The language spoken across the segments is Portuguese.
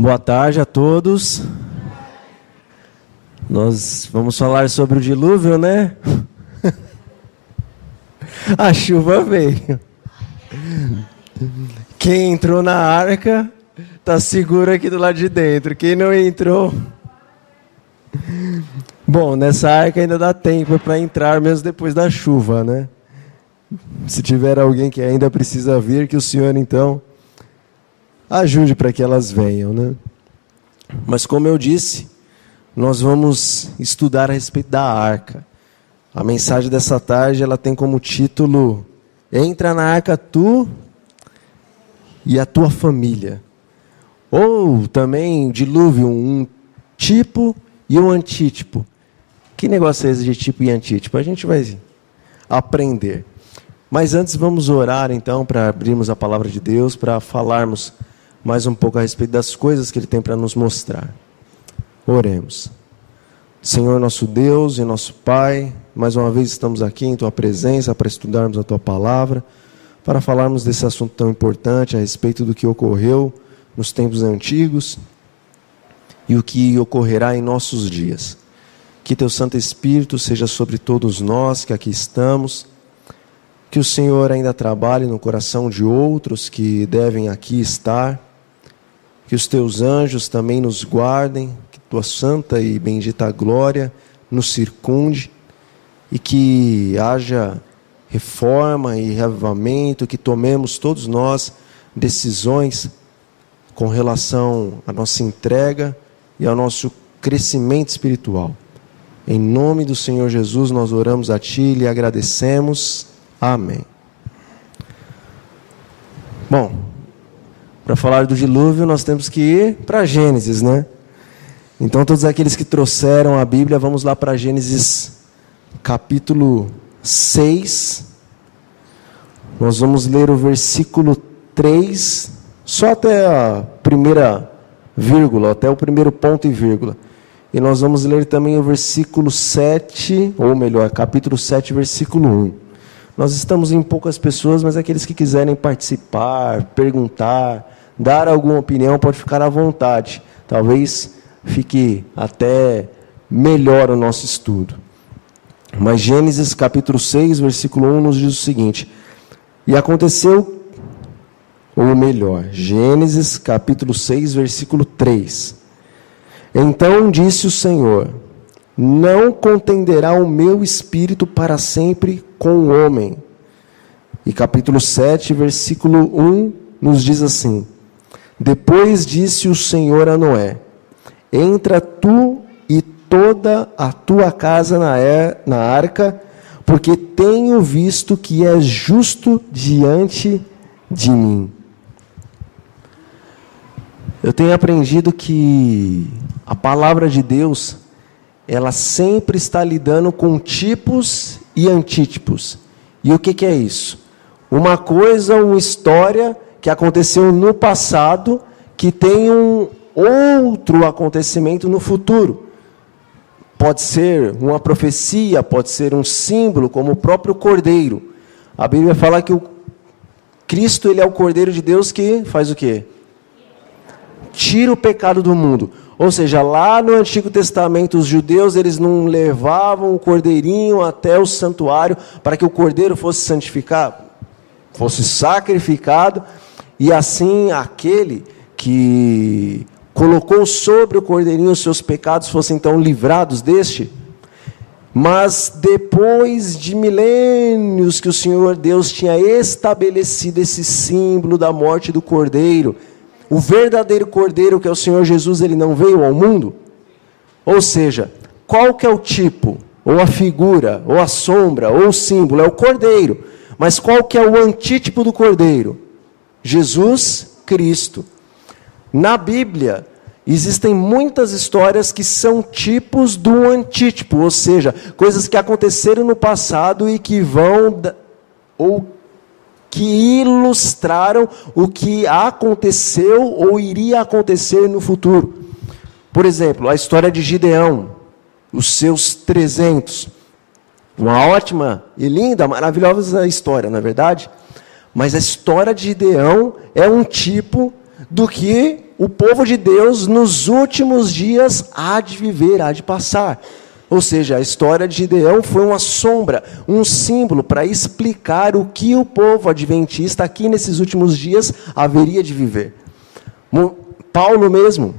Boa tarde a todos. Nós vamos falar sobre o dilúvio, né? A chuva veio. Quem entrou na arca está seguro aqui do lado de dentro. Quem não entrou... Bom, nessa arca ainda dá tempo para entrar mesmo depois da chuva, né? Se tiver alguém que ainda precisa vir, que o Senhor então ajude para que elas venham, né? Mas como eu disse, nós vamos estudar a respeito da arca. A mensagem dessa tarde, ela tem como título: Entra na arca tu e a tua família. Ou também dilúvio, um tipo e um antítipo. Que negócio é esse de tipo e antítipo? A gente vai aprender. Mas antes vamos orar então para abrirmos a palavra de Deus, para falarmos mais um pouco a respeito das coisas que Ele tem para nos mostrar. Oremos. Senhor nosso Deus e nosso Pai, mais uma vez estamos aqui em Tua presença para estudarmos a Tua palavra, para falarmos desse assunto tão importante a respeito do que ocorreu nos tempos antigos e o que ocorrerá em nossos dias. Que Teu Santo Espírito seja sobre todos nós que aqui estamos, que o Senhor ainda trabalhe no coração de outros que devem aqui estar, que os Teus anjos também nos guardem, que Tua santa e bendita glória nos circunde e que haja reforma e reavivamento, que tomemos todos nós decisões com relação à nossa entrega e ao nosso crescimento espiritual. Em nome do Senhor Jesus nós oramos a Ti e lhe agradecemos. Amém. Bom, para falar do dilúvio, nós temos que ir para Gênesis, né? Então, todos aqueles que trouxeram a Bíblia, vamos lá para Gênesis capítulo 6. Nós vamos ler o versículo 3, só até a primeira vírgula, até o primeiro ponto e vírgula. E nós vamos ler também o versículo 7, ou melhor, capítulo 7, versículo 1. Nós estamos em poucas pessoas, mas aqueles que quiserem participar, perguntar, dar alguma opinião, pode ficar à vontade. Talvez fique até melhor o nosso estudo. Mas Gênesis capítulo 6, versículo 1 nos diz o seguinte: E aconteceu, ou melhor, Gênesis capítulo 6, versículo 3. Então disse o Senhor: Não contenderá o meu espírito para sempre com o homem. E capítulo 7, versículo 1, nos diz assim: Depois disse o Senhor a Noé: Entra tu e toda a tua casa na arca, porque tenho visto que és justo diante de mim. Eu tenho aprendido que a palavra de Deus, ela sempre está lidando com tipos e antítipos. E o que é isso? Uma coisa, uma história que aconteceu no passado, que tem um outro acontecimento no futuro. Pode ser uma profecia, pode ser um símbolo, como o próprio Cordeiro. A Bíblia fala que o Cristo, ele é o Cordeiro de Deus que faz o quê? Tira o pecado do mundo. Ou seja, lá no Antigo Testamento, os judeus, eles não levavam o cordeirinho até o santuário para que o cordeiro fosse santificado, fosse sacrificado, e assim aquele que colocou sobre o cordeirinho os seus pecados fossem então livrados deste. Mas depois de milênios que o Senhor Deus tinha estabelecido esse símbolo da morte do cordeiro, o verdadeiro cordeiro, que é o Senhor Jesus, ele não veio ao mundo. Ou seja, qual que é o tipo, ou a figura, ou a sombra, ou o símbolo? É o cordeiro. Mas qual que é o antítipo do cordeiro? Jesus Cristo. Na Bíblia, existem muitas histórias que são tipos do antítipo, ou seja, coisas que aconteceram no passado e que vão, ou que ilustraram o que aconteceu ou iria acontecer no futuro. Por exemplo, a história de Gideão, os seus 300. Uma ótima e linda, maravilhosa história, não é verdade? Mas a história de Gideão é um tipo do que o povo de Deus nos últimos dias há de viver, há de passar. Ou seja, a história de Gideão foi uma sombra, um símbolo para explicar o que o povo adventista aqui nesses últimos dias haveria de viver. Paulo mesmo,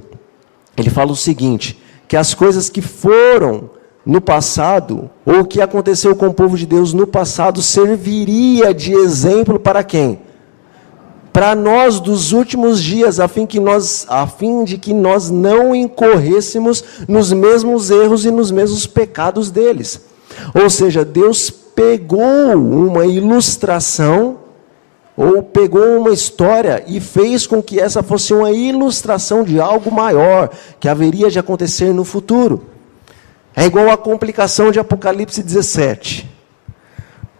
ele fala o seguinte, que as coisas que foram no passado, ou o que aconteceu com o povo de Deus no passado, serviria de exemplo para quem? Para nós dos últimos dias, a fim de que nós não incorrêssemos nos mesmos erros e nos mesmos pecados deles. Ou seja, Deus pegou uma ilustração, ou pegou uma história e fez com que essa fosse uma ilustração de algo maior, que haveria de acontecer no futuro. É igual a complicação de Apocalipse 17.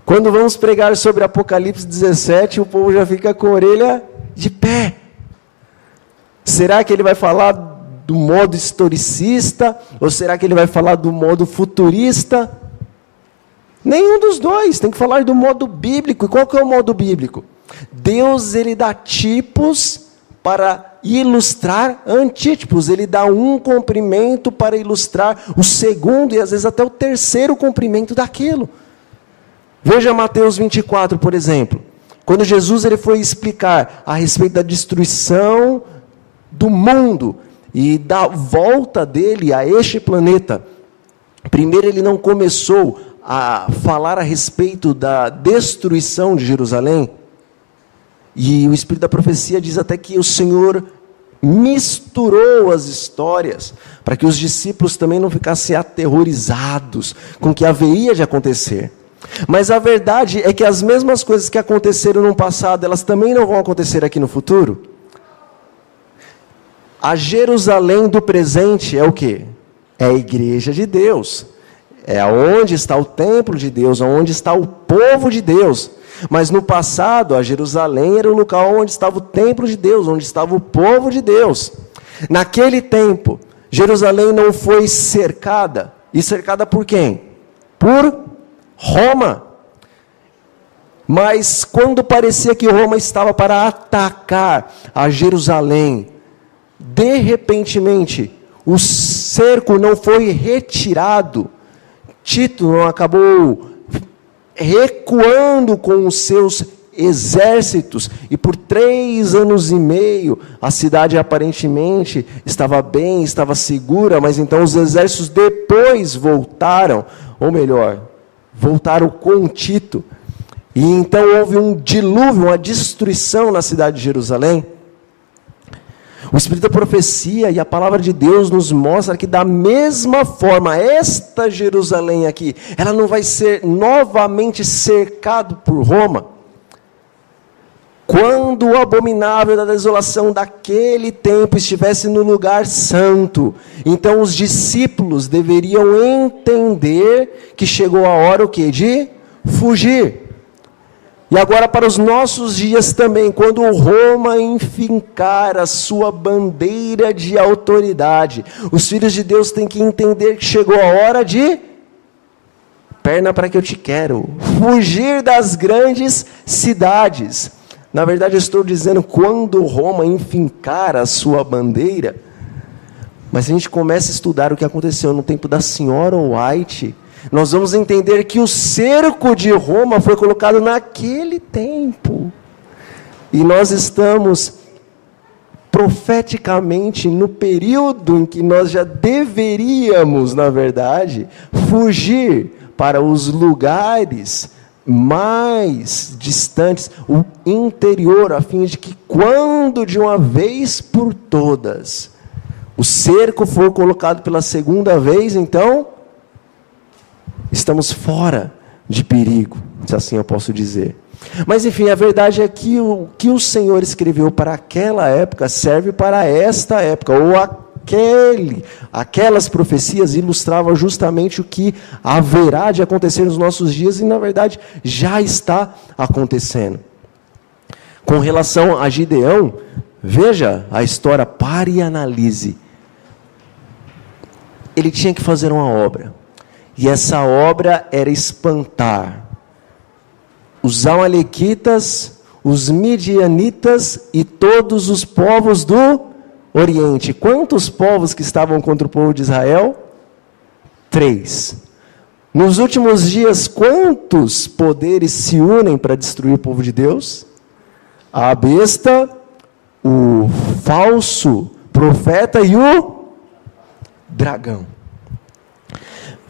Quando vamos pregar sobre Apocalipse 17, o povo já fica com a orelha de pé. Será que ele vai falar do modo historicista? Ou será que ele vai falar do modo futurista? Nenhum dos dois, tem que falar do modo bíblico. E qual que é o modo bíblico? Deus, ele dá tipos para ilustrar antítipos. Ele dá um comprimento para ilustrar o segundo e às vezes até o terceiro comprimento daquilo. Veja Mateus 24, por exemplo. Quando Jesus ele foi explicar a respeito da destruição do mundo e da volta dele a este planeta, primeiro ele não começou a falar a respeito da destruição de Jerusalém. E o Espírito da Profecia diz até que o Senhor misturou as histórias, para que os discípulos também não ficassem aterrorizados com o que haveria de acontecer. Mas a verdade é que as mesmas coisas que aconteceram no passado, elas também não vão acontecer aqui no futuro. A Jerusalém do presente é o quê? É a igreja de Deus. É onde está o templo de Deus, onde está o povo de Deus. Mas no passado, a Jerusalém era o local onde estava o templo de Deus, onde estava o povo de Deus. Naquele tempo, Jerusalém não foi cercada. E cercada por quem? Por Roma. Mas quando parecia que Roma estava para atacar a Jerusalém, de repentemente, o cerco não foi retirado. Tito não acabou recuando com os seus exércitos, e por 3 anos e meio, a cidade aparentemente estava bem, estava segura, mas então os exércitos depois voltaram, ou melhor, voltaram com Tito, e então houve um dilúvio, uma destruição na cidade de Jerusalém. O Espírito da Profecia e a Palavra de Deus nos mostra que da mesma forma, esta Jerusalém aqui, ela não vai ser novamente cercada por Roma. Quando o abominável da desolação daquele tempo estivesse no lugar santo, então os discípulos deveriam entender que chegou a hora o quê? De fugir. E agora para os nossos dias também, quando Roma enfincar a sua bandeira de autoridade, os filhos de Deus têm que entender que chegou a hora de perna para que eu te quero, fugir das grandes cidades. Na verdade eu estou dizendo quando Roma enfincar a sua bandeira, mas se a gente começa a estudar o que aconteceu no tempo da senhora White, nós vamos entender que o cerco de Roma foi colocado naquele tempo. E nós estamos profeticamente no período em que nós já deveríamos, na verdade, fugir para os lugares mais distantes, o interior, a fim de que quando de uma vez por todas o cerco for colocado pela segunda vez, então estamos fora de perigo, se assim eu posso dizer. Mas enfim, a verdade é que o que o Senhor escreveu para aquela época serve para esta época, ou aquelas profecias ilustravam justamente o que haverá de acontecer nos nossos dias e na verdade já está acontecendo. Com relação a Gideão, veja a história, pare e analise. Ele tinha que fazer uma obra. E essa obra era espantar os amalequitas, os midianitas e todos os povos do Oriente, quantos povos que estavam contra o povo de Israel? 3. Nos últimos dias, quantos poderes se unem para destruir o povo de Deus? A besta, o falso profeta e o dragão.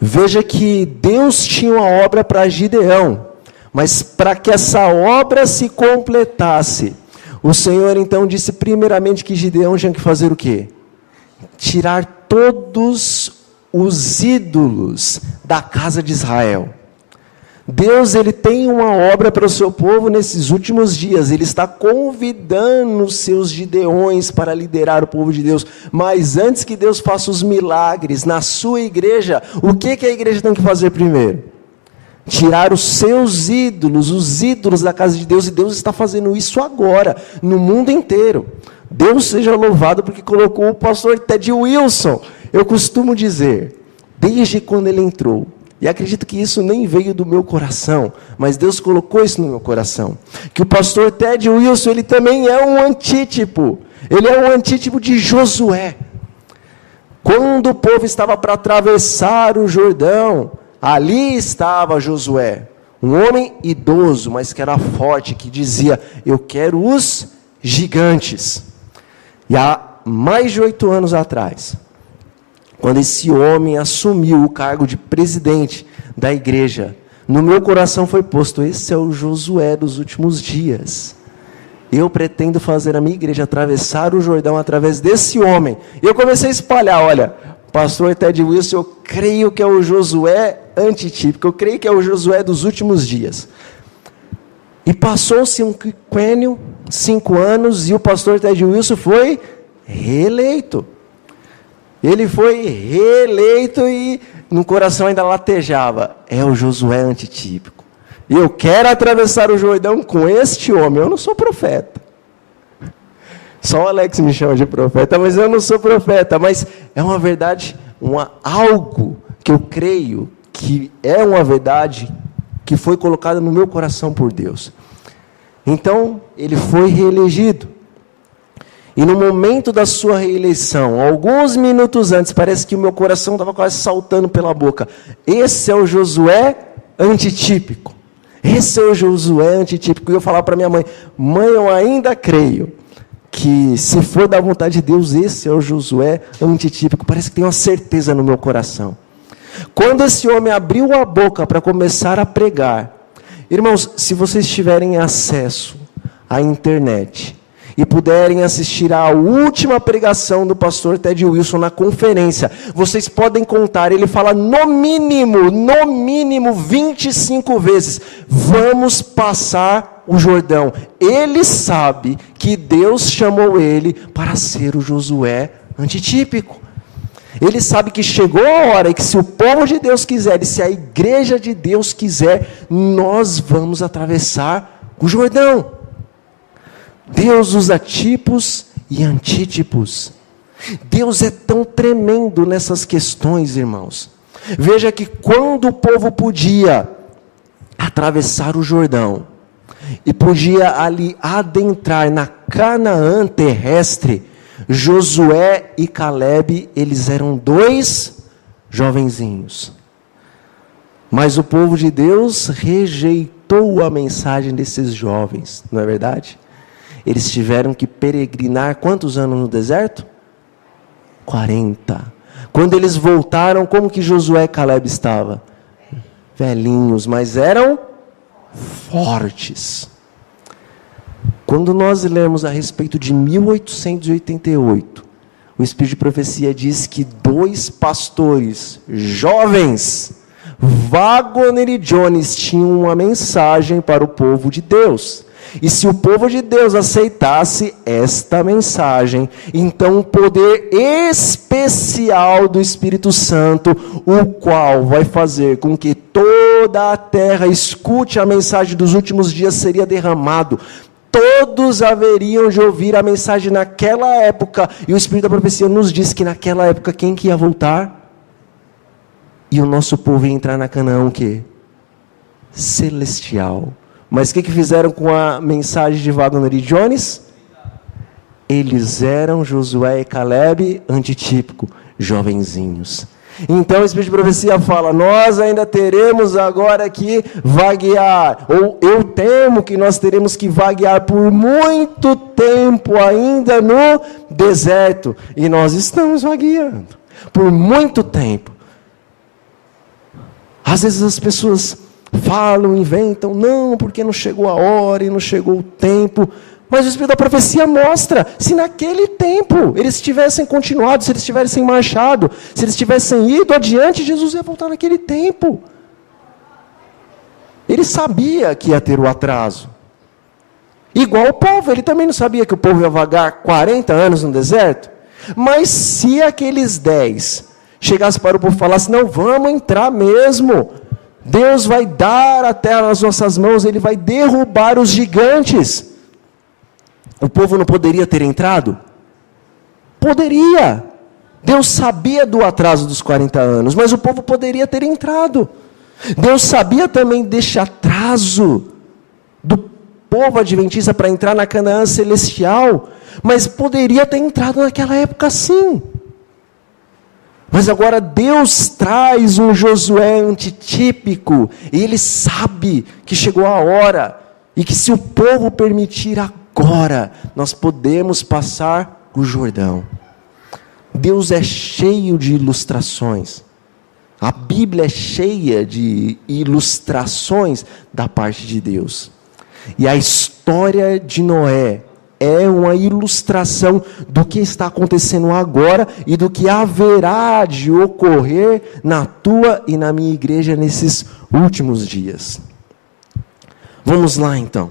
Veja que Deus tinha uma obra para Gideão, mas para que essa obra se completasse, o Senhor então disse primeiramente que Gideão tinha que fazer o quê? Tirar todos os ídolos da casa de Israel. Deus, ele tem uma obra para o seu povo nesses últimos dias. Ele está convidando os seus Gideões para liderar o povo de Deus. Mas antes que Deus faça os milagres na sua igreja, o que a igreja tem que fazer primeiro? Tirar os seus ídolos, os ídolos da casa de Deus. E Deus está fazendo isso agora, no mundo inteiro. Deus seja louvado porque colocou o pastor Ted Wilson. Eu costumo dizer, desde quando ele entrou, e acredito que isso nem veio do meu coração, mas Deus colocou isso no meu coração, que o pastor Ted Wilson, ele também é um antítipo. Ele é um antítipo de Josué. Quando o povo estava para atravessar o Jordão, ali estava Josué, um homem idoso, mas que era forte, que dizia, eu quero os gigantes. E há mais de 8 anos atrás, quando esse homem assumiu o cargo de presidente da igreja, no meu coração foi posto, esse é o Josué dos últimos dias. Eu pretendo fazer a minha igreja atravessar o Jordão através desse homem. E eu comecei a espalhar, olha, pastor Ted Wilson, eu creio que é o Josué antitípico, eu creio que é o Josué dos últimos dias. E passou-se um quinquênio, 5 anos, e o pastor Ted Wilson foi reeleito. Ele foi reeleito e no coração ainda latejava, é o Josué antitípico. E eu quero atravessar o Jordão com este homem. Eu não sou profeta. Só o Alex me chama de profeta, mas eu não sou profeta. Mas é uma verdade, algo que eu creio que é uma verdade que foi colocada no meu coração por Deus. Então, ele foi reelegido. E no momento da sua reeleição, alguns minutos antes, parece que o meu coração estava quase saltando pela boca. Esse é o Josué antitípico. Esse é o Josué antitípico. E eu falava para minha mãe, mãe, eu ainda creio que se for da vontade de Deus, esse é o Josué antitípico. Parece que tem uma certeza no meu coração. Quando esse homem abriu a boca para começar a pregar, irmãos, se vocês tiverem acesso à internet e puderem assistir à última pregação do pastor Ted Wilson na conferência, vocês podem contar, ele fala no mínimo 25 vezes, vamos passar o Jordão. Ele sabe que Deus chamou ele para ser o Josué antitípico. Ele sabe que chegou a hora e que se o povo de Deus quiser, e se a igreja de Deus quiser, nós vamos atravessar o Jordão. Deus usa tipos e antítipos. Deus é tão tremendo nessas questões, irmãos. Veja que quando o povo podia atravessar o Jordão, e podia ali adentrar na Canaã terrestre, Josué e Calebe, eles eram 2 jovenzinhos. Mas o povo de Deus rejeitou a mensagem desses jovens, não é verdade? Eles tiveram que peregrinar quantos anos no deserto? 40. Quando eles voltaram, como que Josué e Calebe estavam? Velhinhos, mas eram fortes. Quando nós lemos a respeito de 1888, o Espírito de Profecia diz que 2 pastores jovens, Wagner e Jones, tinham uma mensagem para o povo de Deus. E se o povo de Deus aceitasse esta mensagem, então o poder especial do Espírito Santo, o qual vai fazer com que toda a terra escute a mensagem dos últimos dias, seria derramado. Todos haveriam de ouvir a mensagem naquela época. E o Espírito da Profecia nos diz que naquela época quem que ia voltar? E o nosso povo ia entrar na Canaã o quê? Celestial. Mas o que fizeram com a mensagem de Wagner e Jones? Eles eram, Josué e Caleb, antitípico, jovenzinhos. Então o Espírito de Profecia fala, nós ainda teremos agora que vaguear, ou eu temo que nós teremos que vaguear por muito tempo ainda no deserto. E nós estamos vagueando por muito tempo. Às vezes as pessoas falam, inventam, não, porque não chegou a hora e não chegou o tempo. Mas o Espírito da Profecia mostra, se naquele tempo eles tivessem continuado, se eles tivessem marchado, se eles tivessem ido adiante, Jesus ia voltar naquele tempo. Ele sabia que ia ter o atraso. Igual o povo, ele também não sabia que o povo ia vagar 40 anos no deserto. Mas se aqueles 10 chegassem para o povo e falassem, não, vamos entrar mesmo, Deus vai dar a terra nas nossas mãos, Ele vai derrubar os gigantes. O povo não poderia ter entrado? Poderia. Deus sabia do atraso dos 40 anos, mas o povo poderia ter entrado. Deus sabia também deste atraso do povo adventista para entrar na Canaã celestial, mas poderia ter entrado naquela época sim. Mas agora Deus traz um Josué antitípico, e Ele sabe que chegou a hora, e que se o povo permitir agora, nós podemos passar o Jordão. Deus é cheio de ilustrações. A Bíblia é cheia de ilustrações da parte de Deus. E a história de Noé é uma ilustração do que está acontecendo agora e do que haverá de ocorrer na tua e na minha igreja nesses últimos dias. Vamos lá então.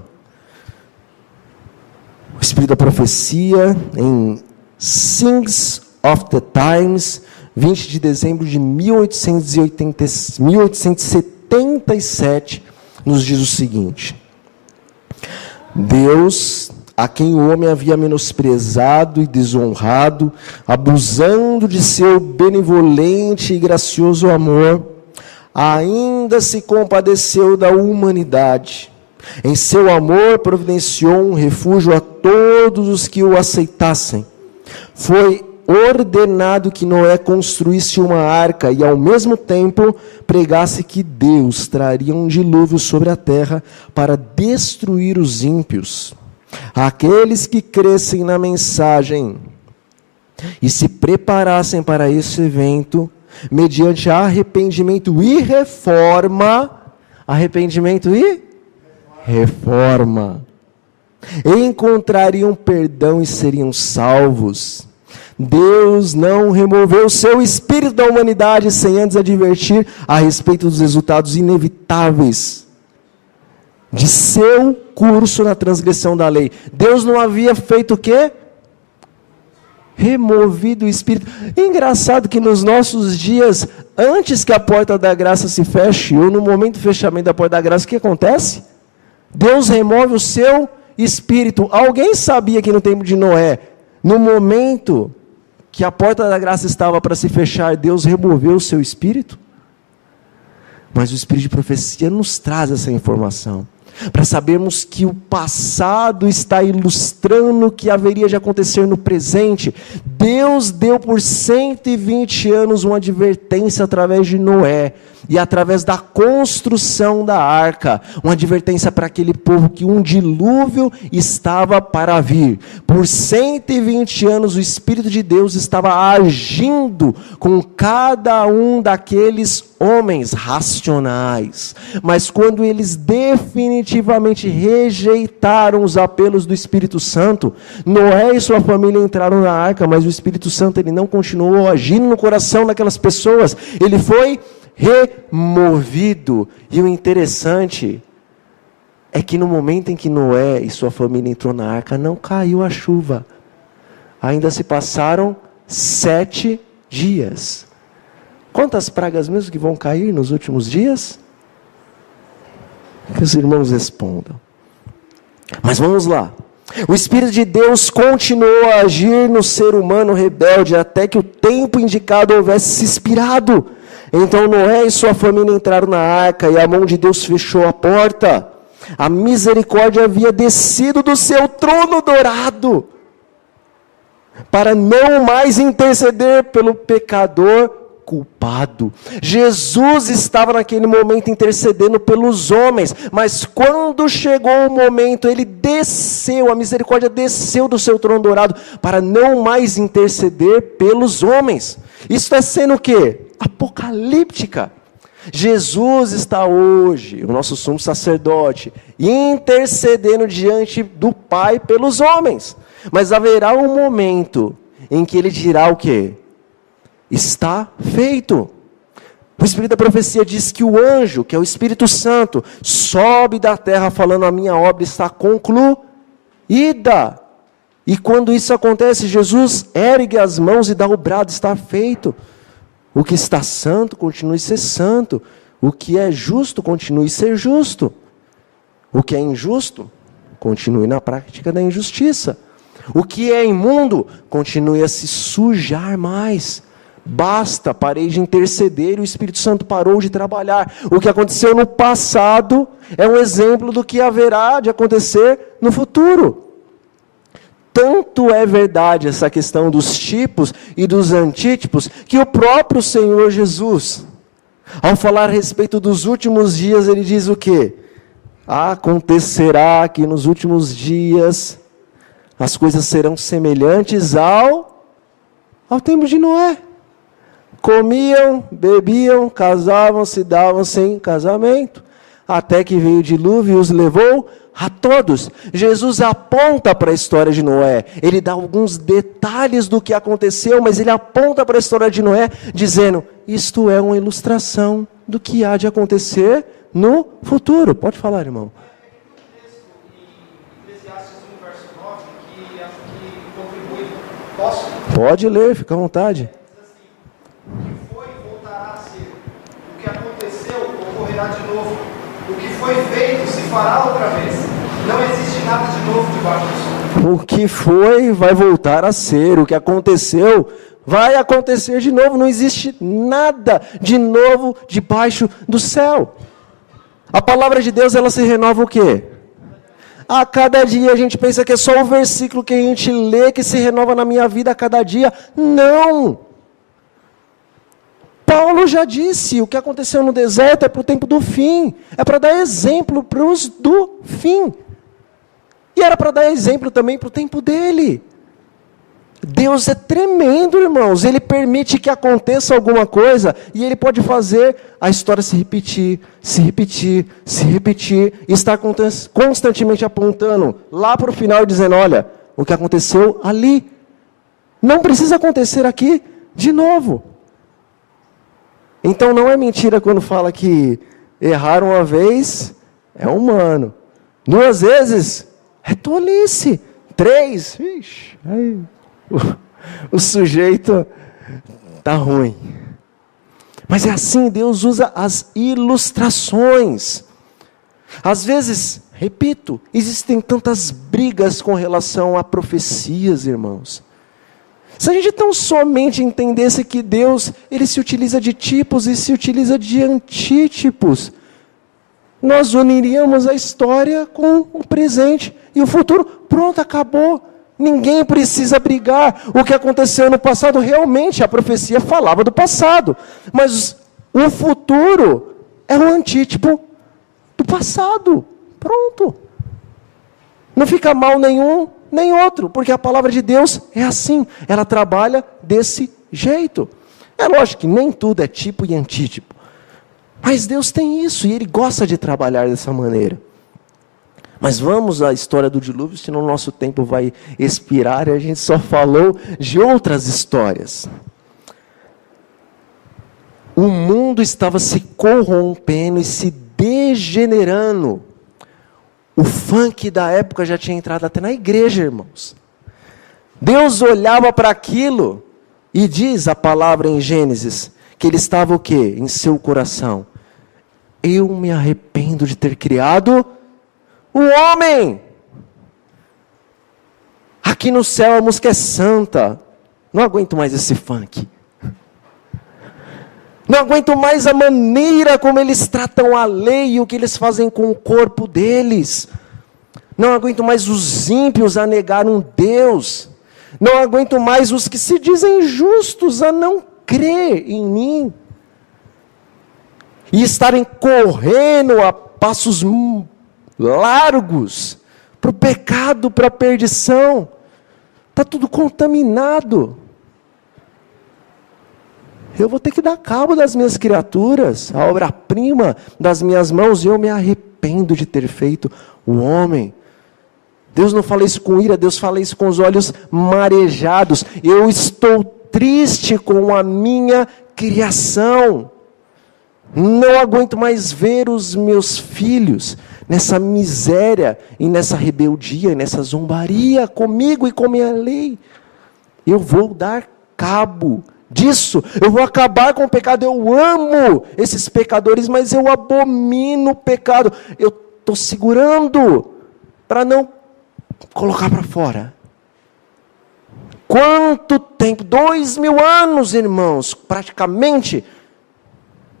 O Espírito da Profecia em Things of the Times, 20 de dezembro de 1877, nos diz o seguinte: Deus, a quem o homem havia menosprezado e desonrado, abusando de seu benevolente e gracioso amor, ainda se compadeceu da humanidade. Em seu amor providenciou um refúgio a todos os que o aceitassem. Foi ordenado que Noé construísse uma arca e ao mesmo tempo pregasse que Deus traria um dilúvio sobre a terra para destruir os ímpios. Aqueles que crescem na mensagem e se preparassem para esse evento, mediante arrependimento e reforma, encontrariam perdão e seriam salvos. Deus não removeu o seu espírito da humanidade sem antes advertir a respeito dos resultados inevitáveis de seu curso na transgressão da lei. Deus não havia feito o quê? Removido o espírito. Engraçado que nos nossos dias, antes que a porta da graça se feche, ou no momento do fechamento da porta da graça, o que acontece? Deus remove o seu espírito. Alguém sabia que no tempo de Noé, no momento que a porta da graça estava para se fechar, Deus removeu o seu espírito? Mas o Espírito de Profecia nos traz essa informação, para sabermos que o passado está ilustrando o que haveria de acontecer no presente. Deus deu por 120 anos uma advertência através de Noé, e através da construção da arca, uma advertência para aquele povo que um dilúvio estava para vir. Por 120 anos o Espírito de Deus estava agindo com cada um daqueles homens racionais. Mas quando eles definitivamente rejeitaram os apelos do Espírito Santo, Noé e sua família entraram na arca, mas o Espírito Santo ele não continuou agindo no coração daquelas pessoas. Ele foi removido. E o interessante é que no momento em que Noé e sua família entrou na arca, não caiu a chuva. Ainda se passaram 7 dias. Quantas pragas mesmo que vão cair nos últimos dias? Que os irmãos respondam. Mas vamos lá. O Espírito de Deus continuou a agir no ser humano rebelde até que o tempo indicado houvesse se expirado. Então Noé e sua família entraram na arca e a mão de Deus fechou a porta. A misericórdia havia descido do seu trono dourado. para não mais interceder pelo pecador culpado. Jesus estava naquele momento intercedendo pelos homens, mas quando chegou o momento, ele desceu, a misericórdia desceu do seu trono dourado, para não mais interceder pelos homens. Isso está sendo o quê? Apocalíptica. Jesus está hoje, o nosso sumo sacerdote, intercedendo diante do Pai pelos homens. Mas haverá um momento em que ele dirá o quê? Está feito. O Espírito da profecia diz que o anjo, que é o Espírito Santo, sobe da terra falando: a minha obra está concluída. E quando isso acontece, Jesus ergue as mãos e dá o brado: está feito. O que está santo, continue a ser santo. O que é justo, continue a ser justo. O que é injusto, continue na prática da injustiça. O que é imundo, continue a se sujar mais. Basta, parei de interceder e o Espírito Santo parou de trabalhar. O que aconteceu no passado é um exemplo do que haverá de acontecer no futuro. Tanto é verdade essa questão dos tipos e dos antítipos, que o próprio Senhor Jesus, ao falar a respeito dos últimos dias, ele diz o quê? Acontecerá que nos últimos dias as coisas serão semelhantes ao tempo de Noé. Comiam, bebiam, casavam, se davam sem casamento, até que veio o dilúvio e os levou a todos. Jesus aponta para a história de Noé, ele dá alguns detalhes do que aconteceu, mas ele aponta para a história de Noé, dizendo: isto é uma ilustração do que há de acontecer no futuro. Pode falar, irmão. Pode ler, fica à vontade. O que foi voltará a ser. O que aconteceu ocorrerá de novo. O que foi feito se fará outra vez. Não existe nada de novo debaixo do sol. O que foi vai voltar a ser. O que aconteceu vai acontecer de novo. Não existe nada de novo debaixo do céu. A palavra de Deus, ela se renova o quê? A cada dia. A gente pensa que é só o versículo que a gente lê que se renova na minha vida a cada dia. Não! Paulo já disse: o que aconteceu no deserto é para o tempo do fim. É para dar exemplo para os do fim. E era para dar exemplo também para o tempo dele. Deus é tremendo, irmãos. Ele permite que aconteça alguma coisa e ele pode fazer a história se repetir, se repetir, se repetir, e estar constantemente apontando lá para o final, dizendo: olha, o que aconteceu ali não precisa acontecer aqui de novo. Então não é mentira quando fala que errar uma vez é humano, 2 vezes é tolice, 3, ixi, aí o sujeito está ruim. Mas é assim, Deus usa as ilustrações. Às vezes, repito, existem tantas brigas com relação a profecias, irmãos. Se a gente tão somente entendesse que Deus, ele se utiliza de tipos e se utiliza de antítipos, nós uniríamos a história com o presente e o futuro. Pronto, acabou. Ninguém precisa brigar. O que aconteceu no passado, realmente a profecia falava do passado. Mas o futuro é um antítipo do passado. Pronto. Não fica mal nenhum, nem outro, porque a palavra de Deus é assim. Ela trabalha desse jeito. É lógico que nem tudo é tipo e antítipo. Mas Deus tem isso e Ele gosta de trabalhar dessa maneira. Mas vamos à história do dilúvio, senão o nosso tempo vai expirar e a gente só falou de outras histórias. O mundo estava se corrompendo e se degenerando. O funk da época já tinha entrado até na igreja, irmãos. Deus olhava para aquilo e diz a palavra em Gênesis, que ele estava o quê? Em seu coração. Eu me arrependo de ter criado o homem. Aqui no céu a música é santa. Não aguento mais esse funk. Não aguento mais a maneira como eles tratam a lei e o que eles fazem com o corpo deles. Não aguento mais os ímpios a negar um Deus. Não aguento mais os que se dizem justos a não crer em mim. E estarem correndo a passos largos para o pecado, para a perdição. Está tudo contaminado. Eu vou ter que dar cabo das minhas criaturas, a obra-prima das minhas mãos, e eu me arrependo de ter feito o homem. Deus não fala isso com ira, Deus fala isso com os olhos marejados. Eu estou triste com a minha criação. Não aguento mais ver os meus filhos nessa miséria e nessa rebeldia e nessa zombaria comigo e com minha lei. Eu vou dar cabo disso, eu vou acabar com o pecado. Eu amo esses pecadores, mas eu abomino o pecado. Eu estou segurando para não colocar para fora. Quanto tempo? 2000 anos, irmãos, praticamente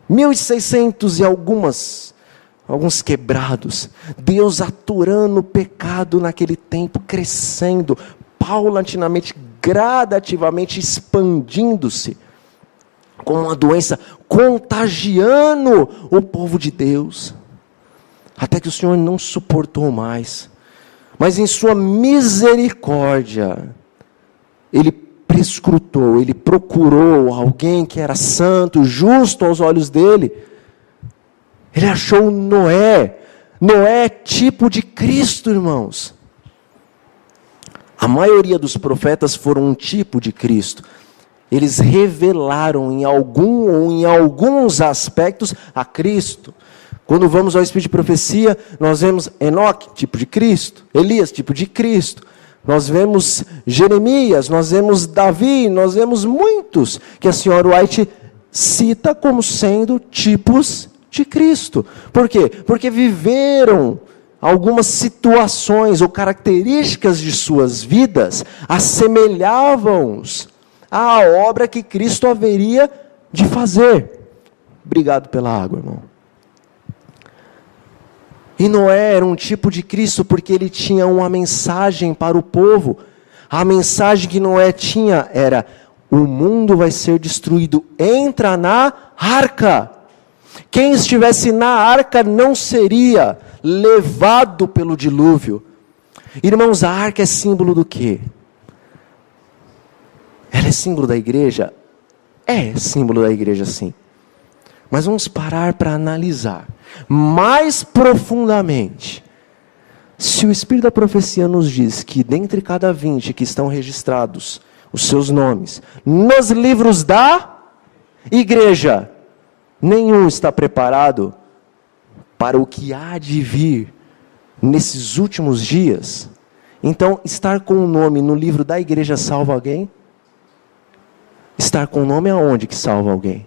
1600 e alguns quebrados. Deus aturando o pecado naquele tempo, crescendo, paulatinamente, gradativamente expandindo-se, como uma doença, contagiando o povo de Deus, até que o Senhor não suportou mais, mas em sua misericórdia, Ele prescrutou, Ele procurou alguém que era santo, justo aos olhos dEle. Ele achou Noé. Noé é tipo de Cristo, irmãos. A maioria dos profetas foram um tipo de Cristo. Eles revelaram em algum ou em alguns aspectos a Cristo. Quando vamos ao Espírito de Profecia, nós vemos Enoque, tipo de Cristo. Elias, tipo de Cristo. Nós vemos Jeremias, nós vemos Davi, nós vemos muitos que a senhora White cita como sendo tipos de Cristo. Por quê? Porque viveram algumas situações ou características de suas vidas assemelhavam-os à obra que Cristo haveria de fazer. Obrigado pela água, irmão. E Noé era um tipo de Cristo porque ele tinha uma mensagem para o povo. A mensagem que Noé tinha era: o mundo vai ser destruído, entra na arca. Quem estivesse na arca não seria levado pelo dilúvio. Irmãos, a arca é símbolo do quê? Ela é símbolo da igreja? É símbolo da igreja, sim. Mas vamos parar para analisar mais profundamente. Se o Espírito da Profecia nos diz que dentre cada 20 que estão registrados os seus nomes nos livros da igreja, nenhum está preparado para o que há de vir nesses últimos dias, então estar com o nome no livro da igreja salva alguém? Estar com o nome aonde que salva alguém?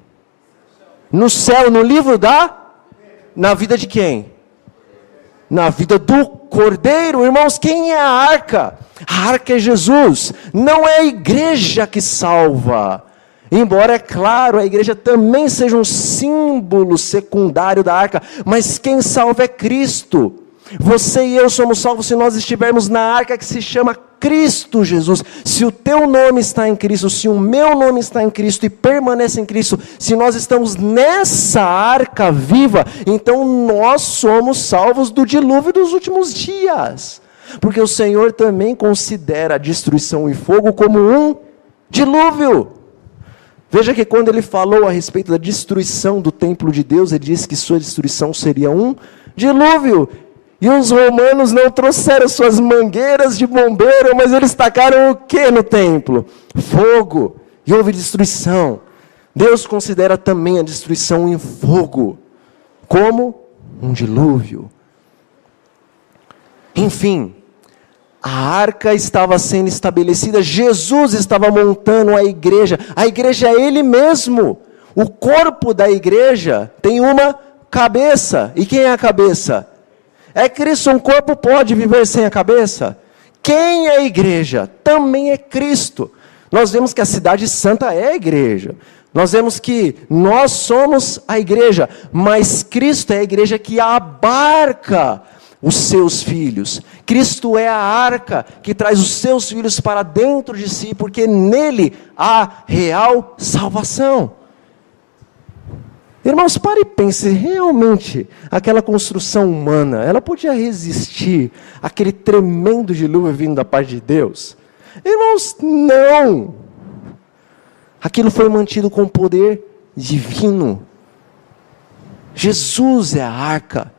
No céu, no livro na vida de quem? Na vida do Cordeiro. Irmãos, quem é a arca? A arca é Jesus, não é a igreja que salva. Embora, é claro, a igreja também seja um símbolo secundário da arca, mas quem salva é Cristo. Você e eu somos salvos se nós estivermos na arca que se chama Cristo Jesus. Se o teu nome está em Cristo, se o meu nome está em Cristo e permanece em Cristo, se nós estamos nessa arca viva, então nós somos salvos do dilúvio dos últimos dias. Porque o Senhor também considera a destruição e fogo como um dilúvio. Veja que quando ele falou a respeito da destruição do templo de Deus, ele disse que sua destruição seria um dilúvio. E os romanos não trouxeram suas mangueiras de bombeiro, mas eles tacaram o que no templo? Fogo. E houve destruição. Deus considera também a destruição em fogo como um dilúvio. Enfim, a arca estava sendo estabelecida, Jesus estava montando a igreja é Ele mesmo. O corpo da igreja tem uma cabeça. E quem é a cabeça? É Cristo. Um corpo pode viver sem a cabeça? Quem é a igreja? Também é Cristo. Nós vemos que a cidade santa é a igreja. Nós vemos que nós somos a igreja, mas Cristo é a igreja que abarca os seus filhos. Cristo é a arca que traz os seus filhos para dentro de si, porque nele há real salvação. Irmãos, pare e pense, realmente, aquela construção humana, ela podia resistir àquele tremendo dilúvio vindo da parte de Deus? Irmãos, não! Aquilo foi mantido com poder divino. Jesus é a arca,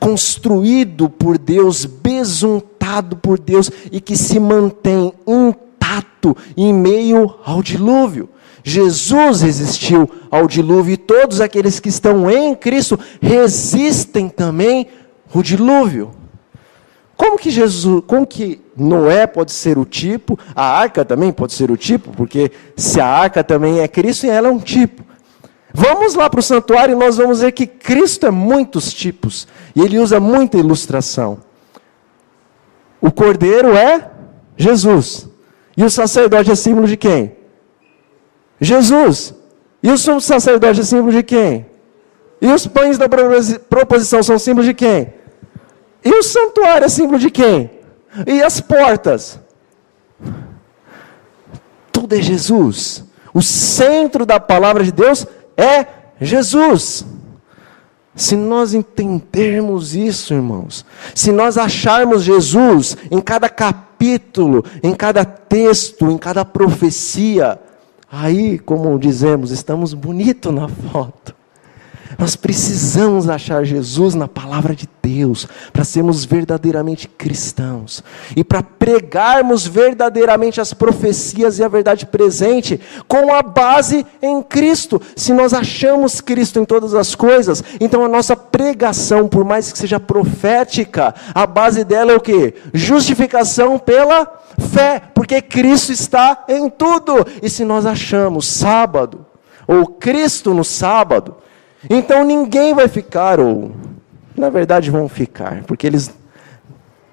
construído por Deus, besuntado por Deus, e que se mantém intacto em meio ao dilúvio. Jesus resistiu ao dilúvio, e todos aqueles que estão em Cristo resistem também ao dilúvio. Como que Noé pode ser o tipo? A arca também pode ser o tipo, porque se a arca também é Cristo, ela é um tipo. Vamos lá para o santuário e nós vamos ver que Cristo é muitos tipos, e ele usa muita ilustração. O cordeiro é Jesus, e o sacerdote é símbolo de quem? Jesus. E o sumo sacerdote é símbolo de quem? E os pães da proposição são símbolo de quem? E o santuário é símbolo de quem? E as portas? Tudo é Jesus. O centro da palavra de Deus é Jesus. Se nós entendermos isso, irmãos, se nós acharmos Jesus em cada capítulo, em cada texto, em cada profecia, aí, como dizemos, estamos bonitos na foto. Nós precisamos achar Jesus na palavra de Deus, para sermos verdadeiramente cristãos, e para pregarmos verdadeiramente as profecias e a verdade presente, com a base em Cristo. Se nós achamos Cristo em todas as coisas, então a nossa pregação, por mais que seja profética, a base dela é o quê? Justificação pela fé, porque Cristo está em tudo. E se nós achamos sábado, ou Cristo no sábado, então ninguém vai ficar, ou na verdade vão ficar, porque eles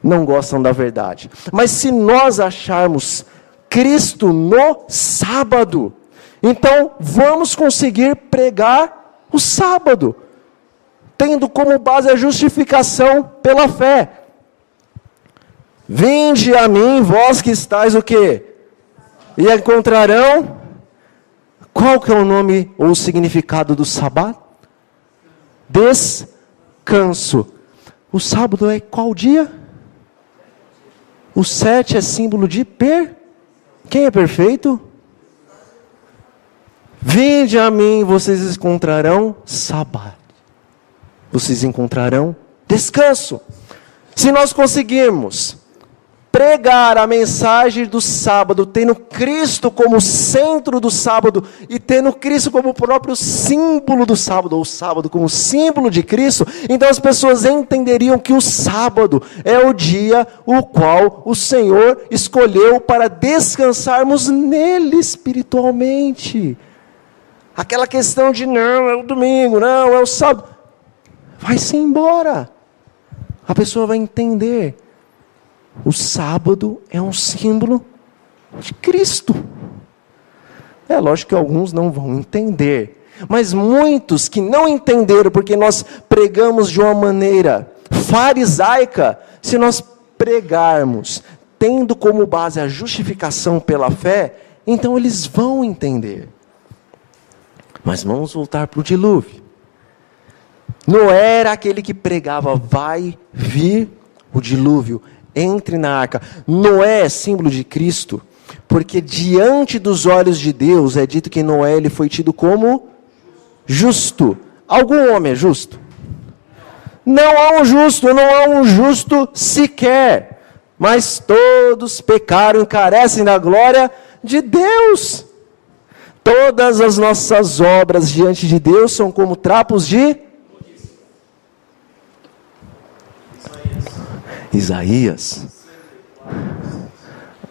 não gostam da verdade. Mas se nós acharmos Cristo no sábado, então vamos conseguir pregar o sábado, tendo como base a justificação pela fé. Vinde a mim, vós que estáis o quê? E encontrarão, qual que é o nome ou o significado do sábado? Descanso. O sábado é qual dia? O 7 é símbolo de Quem é perfeito? Vinde a mim, vocês encontrarão sábado. Vocês encontrarão descanso. Se nós conseguirmos pregar a mensagem do sábado, tendo Cristo como centro do sábado, e tendo Cristo como o próprio símbolo do sábado, ou o sábado como símbolo de Cristo, então as pessoas entenderiam que o sábado é o dia o qual o Senhor escolheu para descansarmos nele espiritualmente. Aquela questão de não, é o domingo, não, é o sábado, vai-se embora. A pessoa vai entender. O sábado é um símbolo de Cristo. É lógico que alguns não vão entender, mas muitos que não entenderam, porque nós pregamos de uma maneira farisaica, se nós pregarmos tendo como base a justificação pela fé, então eles vão entender. Mas vamos voltar para o dilúvio. Noé era aquele que pregava, vai vir o dilúvio, entre na arca. Noé é símbolo de Cristo, porque diante dos olhos de Deus é dito que Noé ele foi tido como justo. Algum homem é justo? Não há um justo, não há um justo sequer, mas todos pecaram e carecem da glória de Deus. Todas as nossas obras diante de Deus são como trapos de Isaías.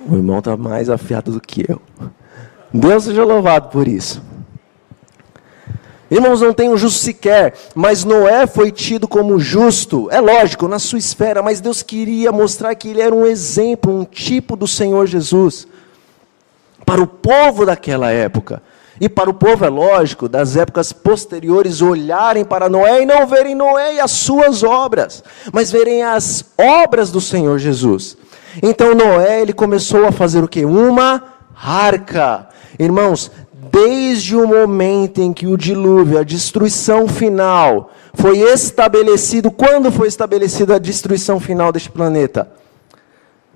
O irmão está mais afiado do que eu. Deus seja louvado por isso. Irmãos, não tem um justo sequer, mas Noé foi tido como justo, é lógico, na sua esfera, mas Deus queria mostrar que ele era um exemplo, um tipo do Senhor Jesus, para o povo daquela época. E para o povo é lógico, das épocas posteriores, olharem para Noé e não verem Noé e as suas obras, mas verem as obras do Senhor Jesus. Então Noé, ele começou a fazer o quê? Uma arca. Irmãos, desde o momento em que o dilúvio, a destruição final, foi estabelecido, quando foi estabelecida a destruição final deste planeta?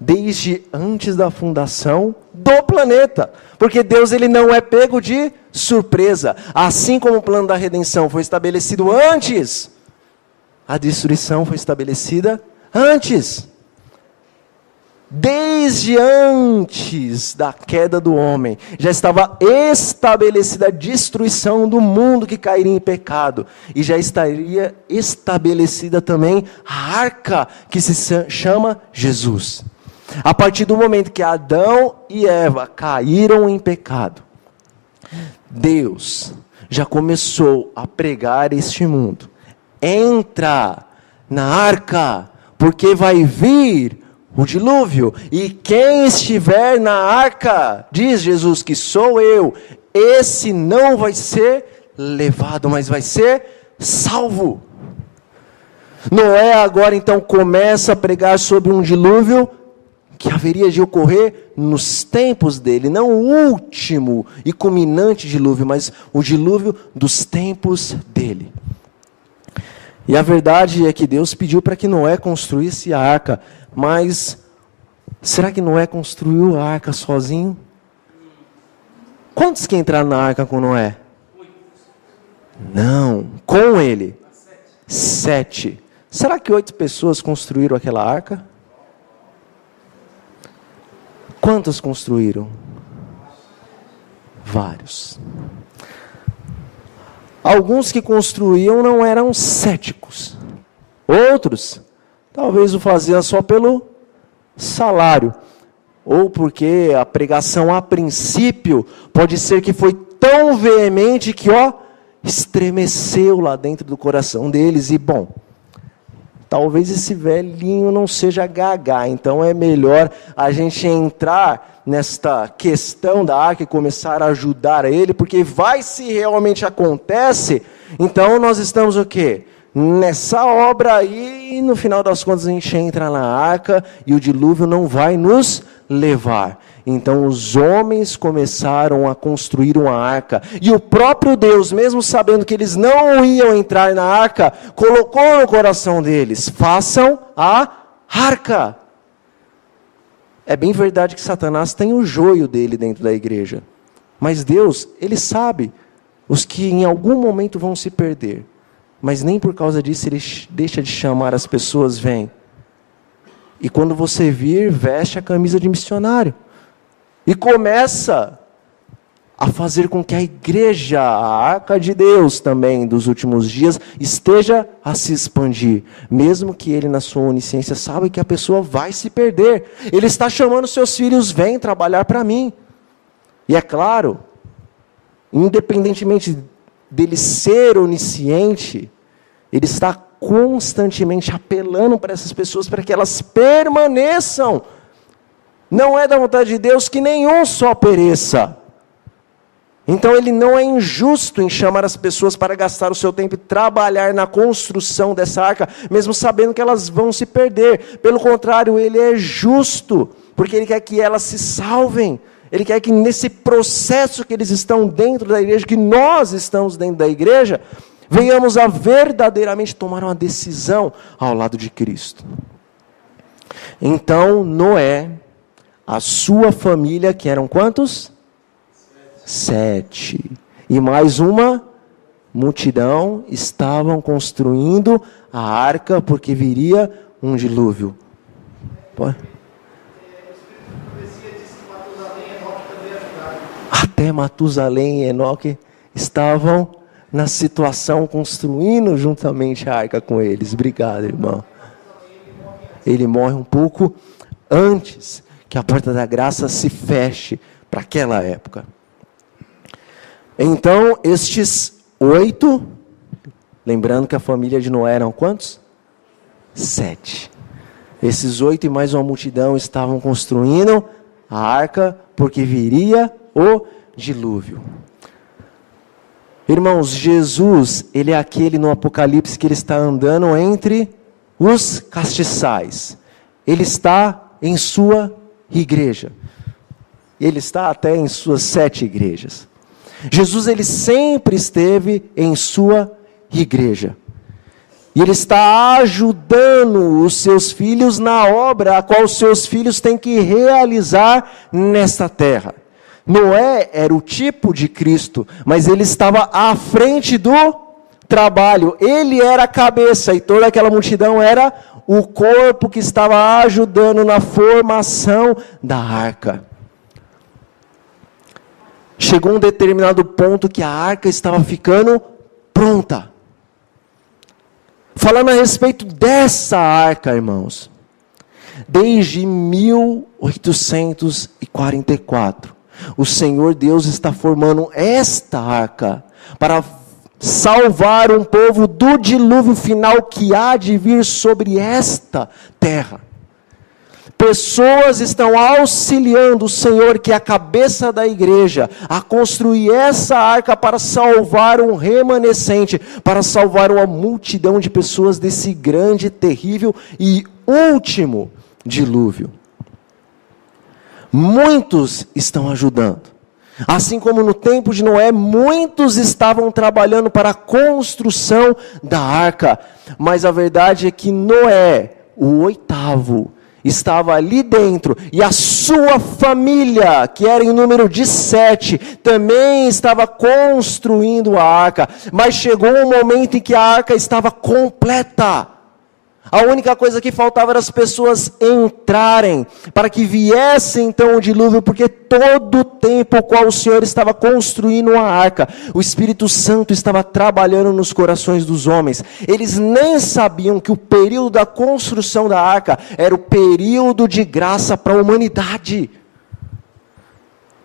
Desde antes da fundação do planeta. Porque Deus, ele não é pego de surpresa. Assim como o plano da redenção foi estabelecido antes, a destruição foi estabelecida antes. Desde antes da queda do homem, já estava estabelecida a destruição do mundo que cairia em pecado. E já estaria estabelecida também a arca que se chama Jesus. A partir do momento que Adão e Eva caíram em pecado, Deus já começou a pregar este mundo. Entra na arca, porque vai vir o dilúvio. E quem estiver na arca, diz Jesus que sou eu, esse não vai ser levado, mas vai ser salvo. Noé agora então começa a pregar sobre um dilúvio que haveria de ocorrer nos tempos dele, não o último e culminante dilúvio, mas o dilúvio dos tempos dele. E a verdade é que Deus pediu para que Noé construísse a arca, mas será que Noé construiu a arca sozinho? Quantos que entraram na arca com Noé? Não, com ele. 7. Será que 8 pessoas construíram aquela arca? Quantos construíram? Vários. Alguns que construíam não eram céticos. Outros, talvez o faziam só pelo salário. Ou porque a pregação a princípio pode ser que foi tão veemente que, estremeceu lá dentro do coração deles. E, talvez esse velhinho não seja gaga, então é melhor a gente entrar nesta questão da arca e começar a ajudar ele, porque se realmente acontece, então nós estamos o quê? Nessa obra aí, e no final das contas a gente entra na arca e o dilúvio não vai nos levar. Então os homens começaram a construir uma arca. E o próprio Deus, mesmo sabendo que eles não iam entrar na arca, colocou no coração deles: façam a arca. É bem verdade que Satanás tem o joio dele dentro da igreja. Mas Deus, ele sabe os que em algum momento vão se perder. Mas nem por causa disso ele deixa de chamar as pessoas, vem. E quando você vir, veste a camisa de missionário. E começa a fazer com que a igreja, a arca de Deus também dos últimos dias, esteja a se expandir. Mesmo que ele, na sua onisciência, sabe que a pessoa vai se perder. Ele está chamando seus filhos, vem trabalhar para mim. E é claro, independentemente dele ser onisciente, ele está constantemente apelando para essas pessoas, para que elas permaneçam. Não é da vontade de Deus que nenhum só pereça. Então ele não é injusto em chamar as pessoas para gastar o seu tempo e trabalhar na construção dessa arca, mesmo sabendo que elas vão se perder. Pelo contrário, ele é justo, porque ele quer que elas se salvem. Ele quer que nesse processo que eles estão dentro da igreja, que nós estamos dentro da igreja, venhamos a verdadeiramente tomar uma decisão ao lado de Cristo. Então Noé, a sua família, que eram quantos? 7. E mais uma multidão estavam construindo a arca, porque viria um dilúvio. Até Matusalém e Enoque estavam na situação construindo juntamente a arca com eles. Obrigado, irmão. Ele morre um pouco antes que a porta da graça se feche para aquela época. Então, estes 8, lembrando que a família de Noé eram quantos? 7. Esses 8 e mais uma multidão estavam construindo a arca, porque viria o dilúvio. Irmãos, Jesus, ele é aquele no Apocalipse que ele está andando entre os castiçais. Ele está em sua igreja. Ele está até em suas 7 igrejas. Jesus, ele sempre esteve em sua igreja. E ele está ajudando os seus filhos na obra a qual os seus filhos têm que realizar nesta terra. Noé era o tipo de Cristo, mas ele estava à frente do trabalho. Ele era a cabeça e toda aquela multidão era o corpo que estava ajudando na formação da arca. Chegou um determinado ponto que a arca estava ficando pronta. Falando a respeito dessa arca, irmãos, desde 1844, o Senhor Deus está formando esta arca para salvar um povo do dilúvio final que há de vir sobre esta terra. Pessoas estão auxiliando o Senhor, que é a cabeça da igreja, a construir essa arca para salvar um remanescente, para salvar uma multidão de pessoas desse grande, terrível e último dilúvio. Muitos estão ajudando. Assim como no tempo de Noé, muitos estavam trabalhando para a construção da arca. Mas a verdade é que Noé, o 8º, estava ali dentro, e a sua família, que era em número de 7, também estava construindo a arca. Mas chegou um momento em que a arca estava completa. A única coisa que faltava era as pessoas entrarem, para que viesse então o dilúvio, porque todo o tempo o qual o Senhor estava construindo uma arca, o Espírito Santo estava trabalhando nos corações dos homens. Eles nem sabiam que o período da construção da arca era o período de graça para a humanidade.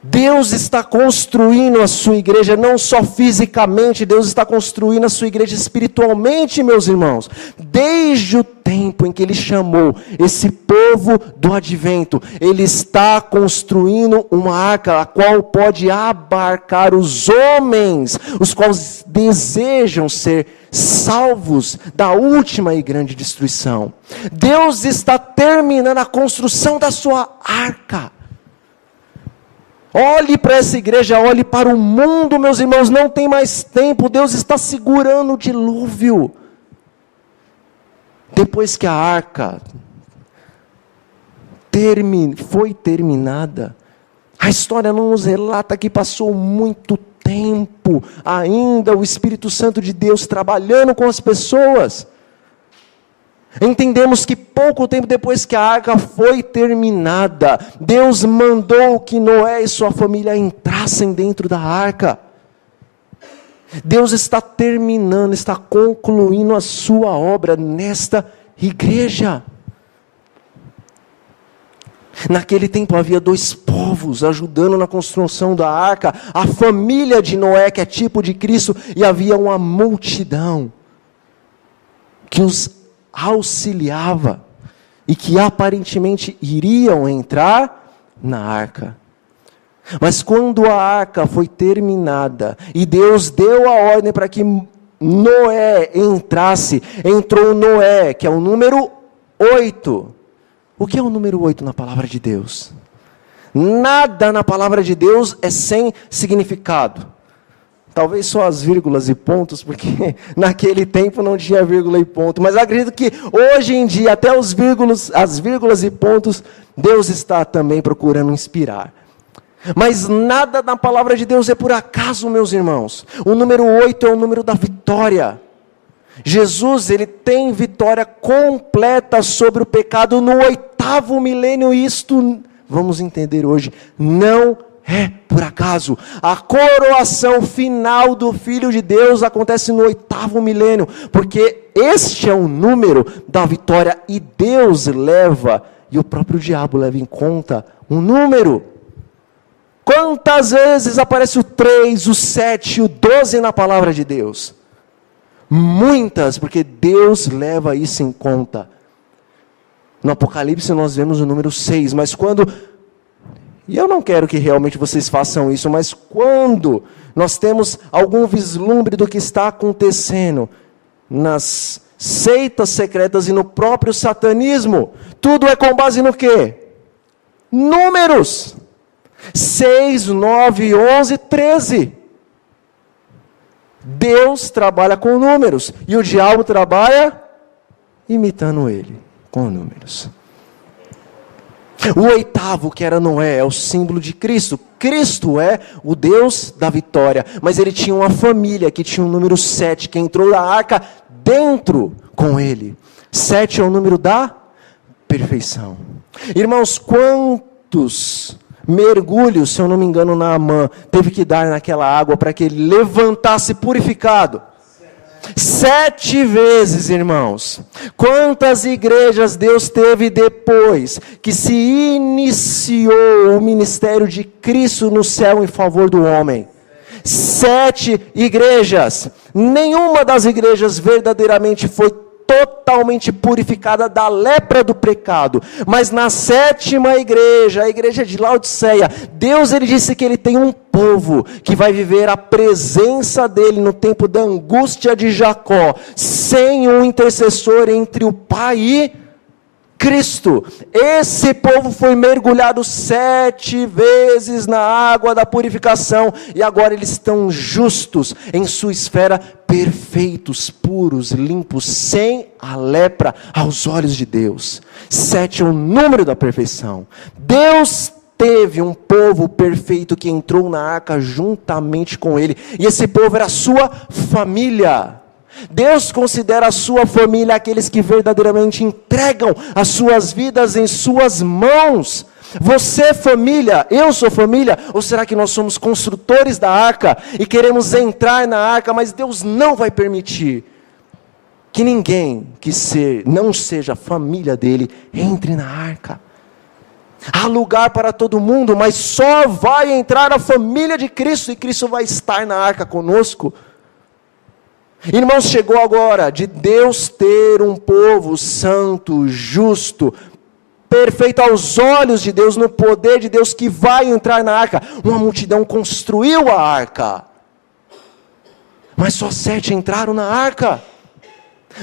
Deus está construindo a sua igreja, não só fisicamente, Deus está construindo a sua igreja espiritualmente, meus irmãos. Desde o tempo em que Ele chamou esse povo do advento, Ele está construindo uma arca, a qual pode abarcar os homens, os quais desejam ser salvos da última e grande destruição. Deus está terminando a construção da sua arca. Olhe para essa igreja, olhe para o mundo, meus irmãos, não tem mais tempo, Deus está segurando o dilúvio. Depois que a arca foi terminada, a história não nos relata que passou muito tempo ainda o Espírito Santo de Deus trabalhando com as pessoas. Entendemos que pouco tempo depois que a arca foi terminada, Deus mandou que Noé e sua família entrassem dentro da arca. Deus está terminando, está concluindo a sua obra nesta igreja. Naquele tempo havia 2 povos ajudando na construção da arca, a família de Noé, que é tipo de Cristo, e havia uma multidão que os auxiliava e que aparentemente iriam entrar na arca. Mas quando a arca foi terminada e Deus deu a ordem para que Noé entrasse, entrou Noé, que é o número 8. O que é o número 8 na palavra de Deus? Nada na palavra de Deus é sem significado. Talvez só as vírgulas e pontos, porque naquele tempo não tinha vírgula e ponto. Mas eu acredito que hoje em dia, até as vírgulas e pontos, Deus está também procurando inspirar. Mas nada na palavra de Deus é por acaso, meus irmãos. O número 8 é o número da vitória. Jesus, ele tem vitória completa sobre o pecado no 8º milênio. E isto, vamos entender hoje, não é por acaso. A coroação final do Filho de Deus acontece no 8º milênio, porque este é o número da vitória, e Deus leva, e o próprio diabo leva em conta um número. Quantas vezes aparece o 3, o 7, o 12 na palavra de Deus? Muitas, porque Deus leva isso em conta. No Apocalipse nós vemos o número 6, mas quando E eu não quero que realmente vocês façam isso, mas quando nós temos algum vislumbre do que está acontecendo nas seitas secretas e no próprio satanismo, tudo é com base no quê? Números. 6, 9, 11, 13. Deus trabalha com números e o diabo trabalha imitando ele com números. O oitavo, que era Noé, é o símbolo de Cristo. Cristo é o Deus da vitória, mas ele tinha uma família que tinha o número 7, que entrou na arca dentro com ele. 7 é o número da perfeição. Irmãos, quantos mergulhos, se eu não me engano, Naamã teve que dar naquela água para que ele levantasse purificado? 7 vezes, irmãos. Quantas igrejas Deus teve depois que se iniciou o ministério de Cristo no céu em favor do homem? 7 igrejas. Nenhuma das igrejas verdadeiramente foi totalmente purificada da lepra do pecado, mas na 7ª igreja, a igreja de Laodiceia, Deus ele disse que ele tem um povo que vai viver a presença dele no tempo da angústia de Jacó, sem um intercessor entre o Pai e Cristo. Esse povo foi mergulhado 7 vezes na água da purificação, e agora eles estão justos em sua esfera, perfeitos, puros, limpos, sem a lepra aos olhos de Deus. 7 é o número da perfeição. Deus teve um povo perfeito que entrou na arca juntamente com ele, e esse povo era a sua família. Deus considera a sua família aqueles que verdadeiramente entregam as suas vidas em suas mãos. Você é família, eu sou família, ou será que nós somos construtores da arca e queremos entrar na arca, mas Deus não vai permitir que ninguém não seja família dele entre na arca? Há lugar para todo mundo, mas só vai entrar a família de Cristo, e Cristo vai estar na arca conosco. Irmãos, chegou agora de Deus ter um povo santo, justo, perfeito aos olhos de Deus, no poder de Deus, que vai entrar na arca. Uma multidão construiu a arca, mas só 7 entraram na arca.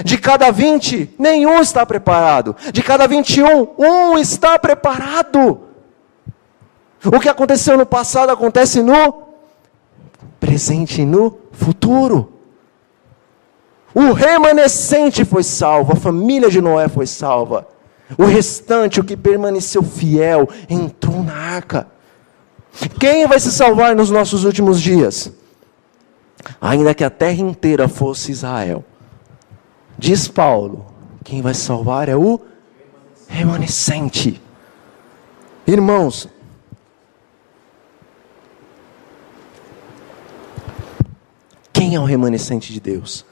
De cada 20, nenhum está preparado. De cada 21, um está preparado. O que aconteceu no passado acontece no presente e no futuro. O remanescente foi salvo, a família de Noé foi salva. O restante, o que permaneceu fiel, entrou na arca. Quem vai se salvar nos nossos últimos dias? Ainda que a terra inteira fosse Israel. Diz Paulo, quem vai salvar é o remanescente. Irmãos, quem é o remanescente de Deus?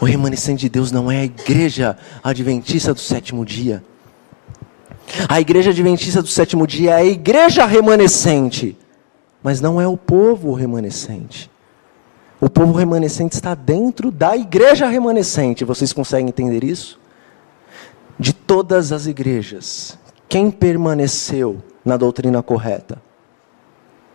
O remanescente de Deus não é a igreja adventista do 7º dia. A igreja adventista do 7º dia é a igreja remanescente, mas não é o povo remanescente. O povo remanescente está dentro da igreja remanescente. Vocês conseguem entender isso? De todas as igrejas, quem permaneceu na doutrina correta?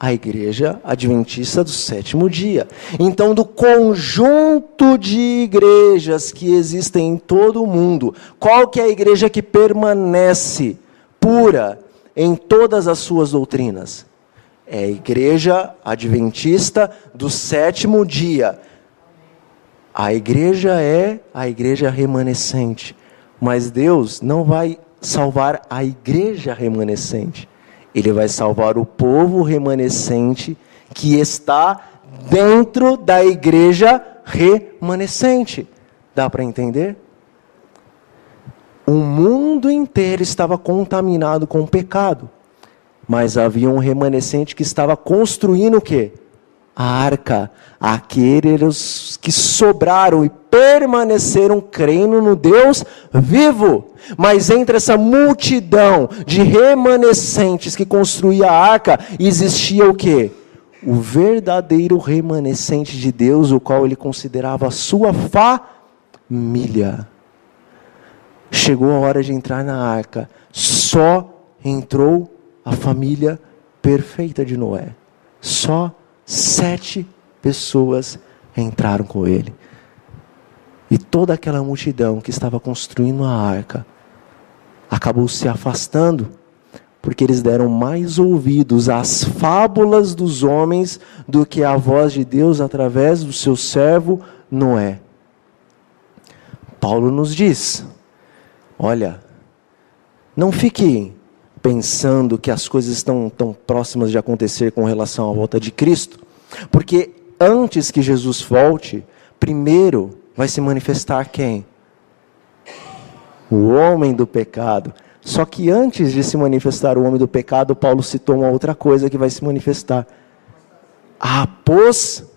A igreja adventista do 7º dia. Então, do conjunto de igrejas que existem em todo o mundo, qual que é a igreja que permanece pura em todas as suas doutrinas? É a igreja adventista do 7º dia. A igreja é a igreja remanescente, mas Deus não vai salvar a igreja remanescente. Ele vai salvar o povo remanescente que está dentro da igreja remanescente. Dá para entender? O mundo inteiro estava contaminado com o pecado, mas havia um remanescente que estava construindo o quê? A arca. Aqueles que sobraram e permaneceram crendo no Deus vivo. Mas entre essa multidão de remanescentes que construía a arca, existia o quê? O verdadeiro remanescente de Deus, o qual ele considerava a sua família. Chegou a hora de entrar na arca. Só entrou a família perfeita de Noé. Só 7 pessoas entraram com ele. E toda aquela multidão que estava construindo a arca acabou se afastando, porque eles deram mais ouvidos às fábulas dos homens do que à voz de Deus através do seu servo Noé. Paulo nos diz: olha, não fique pensando que as coisas estão tão próximas de acontecer com relação à volta de Cristo, porque antes que Jesus volte, primeiro vai se manifestar quem? O homem do pecado. Só que antes de se manifestar o homem do pecado, Paulo citou uma outra coisa que vai se manifestar: a apostasia.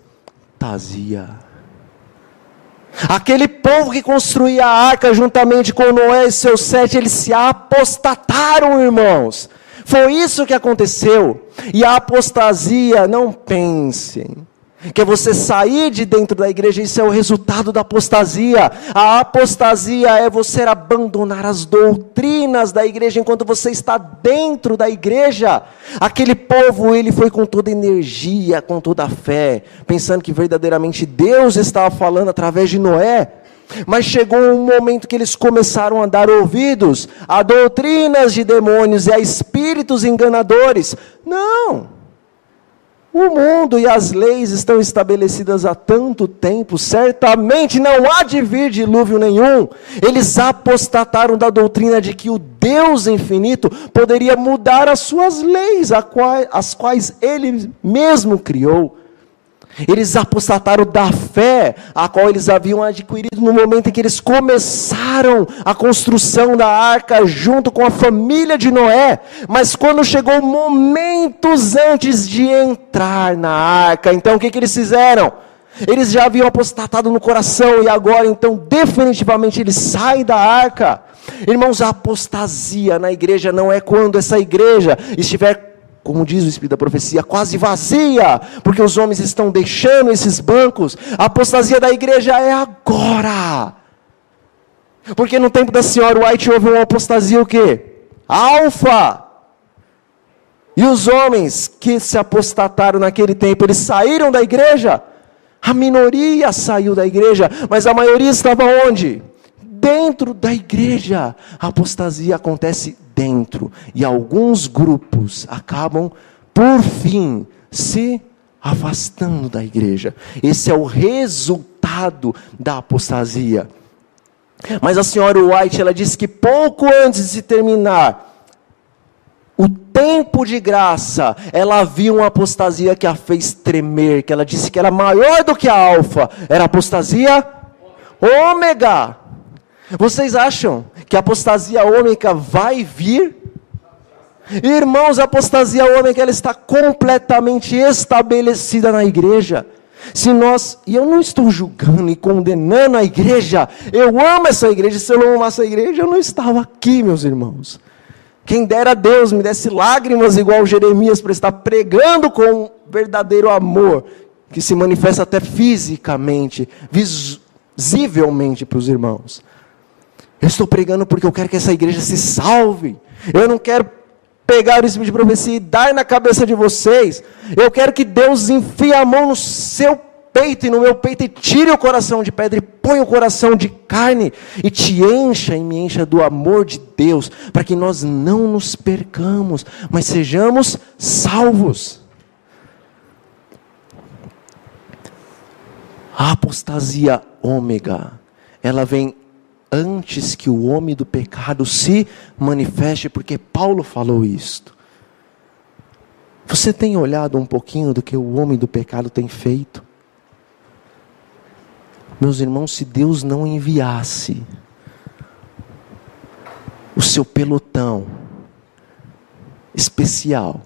Aquele povo que construía a arca juntamente com Noé e seus 7, eles se apostataram, irmãos. Foi isso que aconteceu. E a apostasia, não pensem que é você sair de dentro da igreja, isso é o resultado da apostasia. A apostasia é você abandonar as doutrinas da igreja enquanto você está dentro da igreja. Aquele povo, ele foi com toda energia, com toda a fé, pensando que verdadeiramente Deus estava falando através de Noé. Mas chegou um momento que eles começaram a dar ouvidos a doutrinas de demônios e a espíritos enganadores. Não! O mundo e as leis estão estabelecidas há tanto tempo, certamente não há de vir dilúvio nenhum. Eles apostataram da doutrina de que o Deus infinito poderia mudar as suas leis, as quais Ele mesmo criou. Eles apostataram da fé, a qual eles haviam adquirido no momento em que eles começaram a construção da arca junto com a família de Noé. Mas quando chegou momentos antes de entrar na arca, então o que eles fizeram? Eles já haviam apostatado no coração e agora então definitivamente eles saem da arca. Irmãos, a apostasia na igreja não é quando essa igreja estiver, como diz o Espírito da Profecia, quase vazia, porque os homens estão deixando esses bancos. A apostasia da igreja é agora. Porque no tempo da senhora White houve uma apostasia o quê? Alfa. E os homens que se apostataram naquele tempo, eles saíram da igreja? A minoria saiu da igreja, mas a maioria estava onde? Dentro da igreja. A apostasia acontece dentro, e alguns grupos acabam, por fim, se afastando da igreja. Esse é o resultado da apostasia. Mas a senhora White, ela disse que pouco antes de se terminar o tempo de graça, ela viu uma apostasia que a fez tremer, que ela disse que era maior do que a alfa, era a apostasia ômega. Vocês acham que a apostasia ômega vai vir? Irmãos, a apostasia ômega, ela está completamente estabelecida na igreja. E eu não estou julgando e condenando a igreja, eu amo essa igreja. Se eu não amasse a igreja, eu não estava aqui, meus irmãos. Quem dera Deus me desse lágrimas igual Jeremias para estar pregando com verdadeiro amor, que se manifesta até fisicamente, visivelmente para os irmãos. Eu estou pregando porque eu quero que essa igreja se salve. Eu não quero pegar o Espírito de profecia e dar na cabeça de vocês. Eu quero que Deus enfie a mão no seu peito e no meu peito e tire o coração de pedra e põe o coração de carne e te encha e me encha do amor de Deus, para que nós não nos percamos, mas sejamos salvos. A apostasia ômega, ela vem antes que o homem do pecado se manifeste, porque Paulo falou isto. Você tem olhado um pouquinho do que o homem do pecado tem feito? Meus irmãos, se Deus não enviasse o seu pelotão especial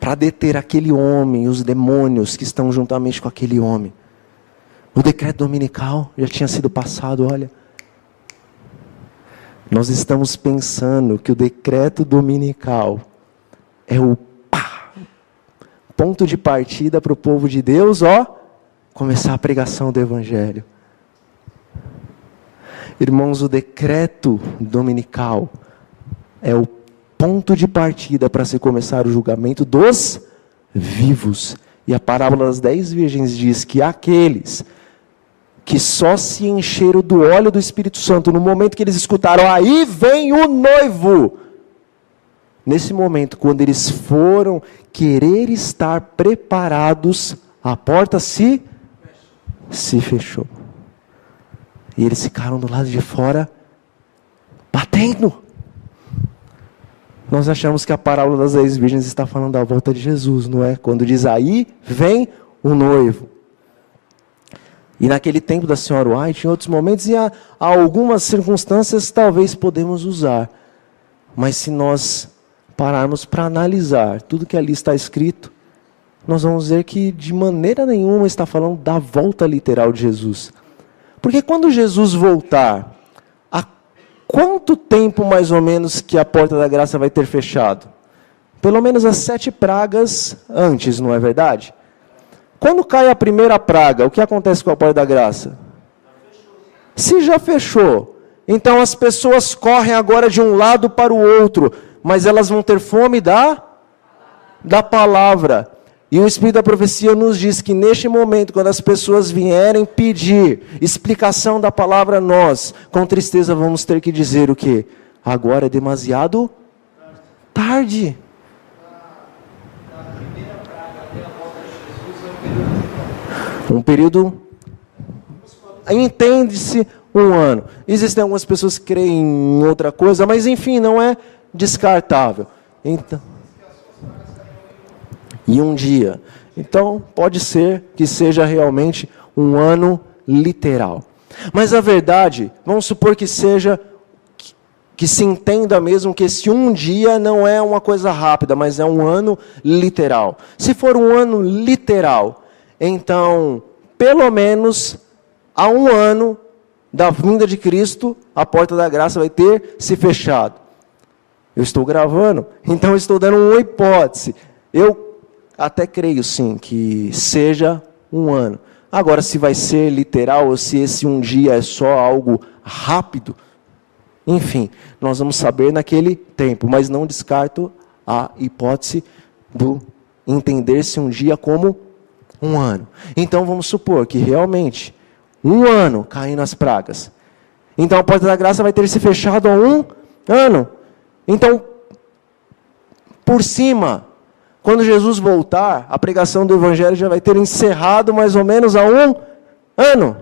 para deter aquele homem e os demônios que estão juntamente com aquele homem, o decreto dominical já tinha sido passado. Olha, nós estamos pensando que o decreto dominical é o ponto de partida para o povo de Deus, começar a pregação do Evangelho. Irmãos, o decreto dominical é o ponto de partida para se começar o julgamento dos vivos. E a parábola das 10 virgens diz que aqueles que só se encheram do óleo do Espírito Santo no momento que eles escutaram, aí vem o noivo. Nesse momento, quando eles foram querer estar preparados, a porta se fechou. E eles ficaram do lado de fora, batendo. Nós achamos que a parábola das 10 virgens está falando da volta de Jesus, não é? Quando diz, aí vem o noivo. E naquele tempo da senhora White, em outros momentos, e há algumas circunstâncias, talvez podemos usar. Mas se nós pararmos para analisar tudo que ali está escrito, nós vamos ver que de maneira nenhuma está falando da volta literal de Jesus. Porque quando Jesus voltar, há quanto tempo mais ou menos que a porta da graça vai ter fechado? Pelo menos as 7 pragas antes, não é verdade? Quando cai a primeira praga, o que acontece com a porta da graça? Se já fechou, então as pessoas correm agora de um lado para o outro, mas elas vão ter fome da palavra. E o Espírito da Profecia nos diz que neste momento, quando as pessoas vierem pedir explicação da palavra, nós, com tristeza, vamos ter que dizer o quê? Agora é demasiado tarde. Um período, entende-se, 1 ano. Existem algumas pessoas que creem em outra coisa, mas enfim, não é descartável. Então, e um dia. Então, pode ser que seja realmente 1 ano literal. Mas a verdade, vamos supor que seja, que se entenda mesmo que esse um dia não é uma coisa rápida, mas é 1 ano literal. Se for 1 ano literal, então, pelo menos, há 1 ano da vinda de Cristo, a porta da graça vai ter se fechado. Eu estou gravando, então eu estou dando uma hipótese. Eu até creio, sim, que seja 1 ano. Agora, se vai ser literal, ou se esse um dia é só algo rápido, enfim, nós vamos saber naquele tempo, mas não descarto a hipótese do entender-se um dia como 1 ano. Então vamos supor que realmente 1 ano caindo as pragas. Então a porta da graça vai ter se fechado há 1 ano. Então, por cima, quando Jesus voltar, a pregação do Evangelho já vai ter encerrado mais ou menos há 1 ano.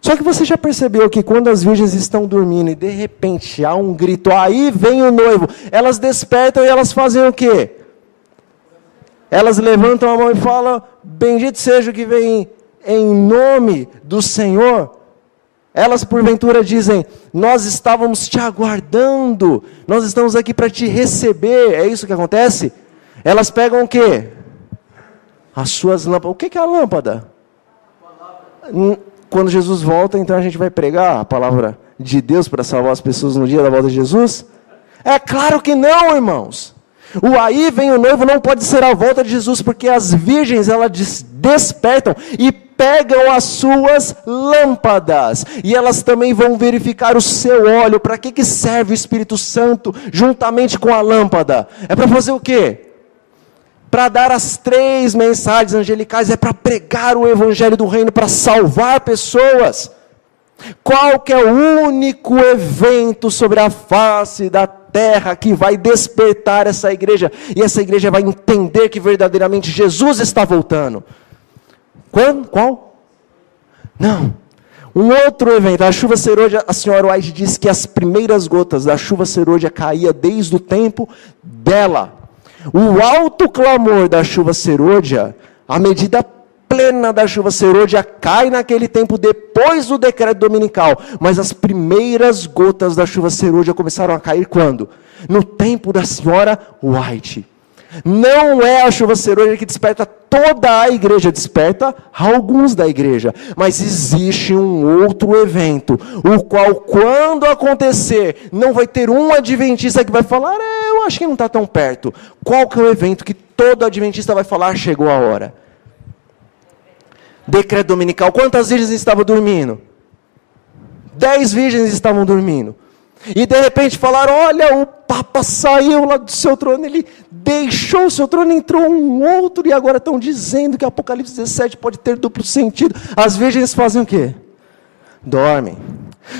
Só que você já percebeu que quando as virgens estão dormindo e de repente há um grito, aí vem o noivo, elas despertam e elas fazem o quê? Elas levantam a mão e falam, bendito seja o que vem em nome do Senhor. Elas porventura dizem, nós estávamos te aguardando, nós estamos aqui para te receber. É isso que acontece? Elas pegam o quê? As suas lâmpadas. O que é a lâmpada? Quando Jesus volta, então a gente vai pregar a palavra de Deus para salvar as pessoas no dia da volta de Jesus? É claro que não, irmãos. O aí vem o noivo não pode ser a volta de Jesus, porque as virgens elas despertam e pegam as suas lâmpadas, e elas também vão verificar o seu óleo. Para que serve o Espírito Santo juntamente com a lâmpada? É para fazer o quê? Para dar as 3 mensagens angelicais, é para pregar o Evangelho do Reino, para salvar pessoas. Qual que é o único evento sobre a face da terra que vai despertar essa igreja? E essa igreja vai entender que verdadeiramente Jesus está voltando. Qual? Não. Um outro evento, a chuva serôdia, a senhora White diz que as primeiras gotas da chuva serôdia caía desde o tempo dela. O alto clamor da chuva serôdia, a medida plena da chuva serôdia cai naquele tempo depois do decreto dominical, mas as primeiras gotas da chuva serôdia começaram a cair quando? No tempo da senhora White. Não é a chuva serôdia que desperta toda a igreja, desperta alguns da igreja, mas existe um outro evento, o qual quando acontecer, não vai ter um adventista que vai falar, eu acho que não está tão perto. Qual que é o evento que todo adventista vai falar, chegou a hora? Decreto dominical. Quantas virgens estavam dormindo? 10 virgens estavam dormindo. E de repente falaram, olha, o Papa saiu lá do seu trono, ele deixou o seu trono, entrou um outro, e agora estão dizendo que Apocalipse 17 pode ter duplo sentido. As virgens fazem o quê? Dormem.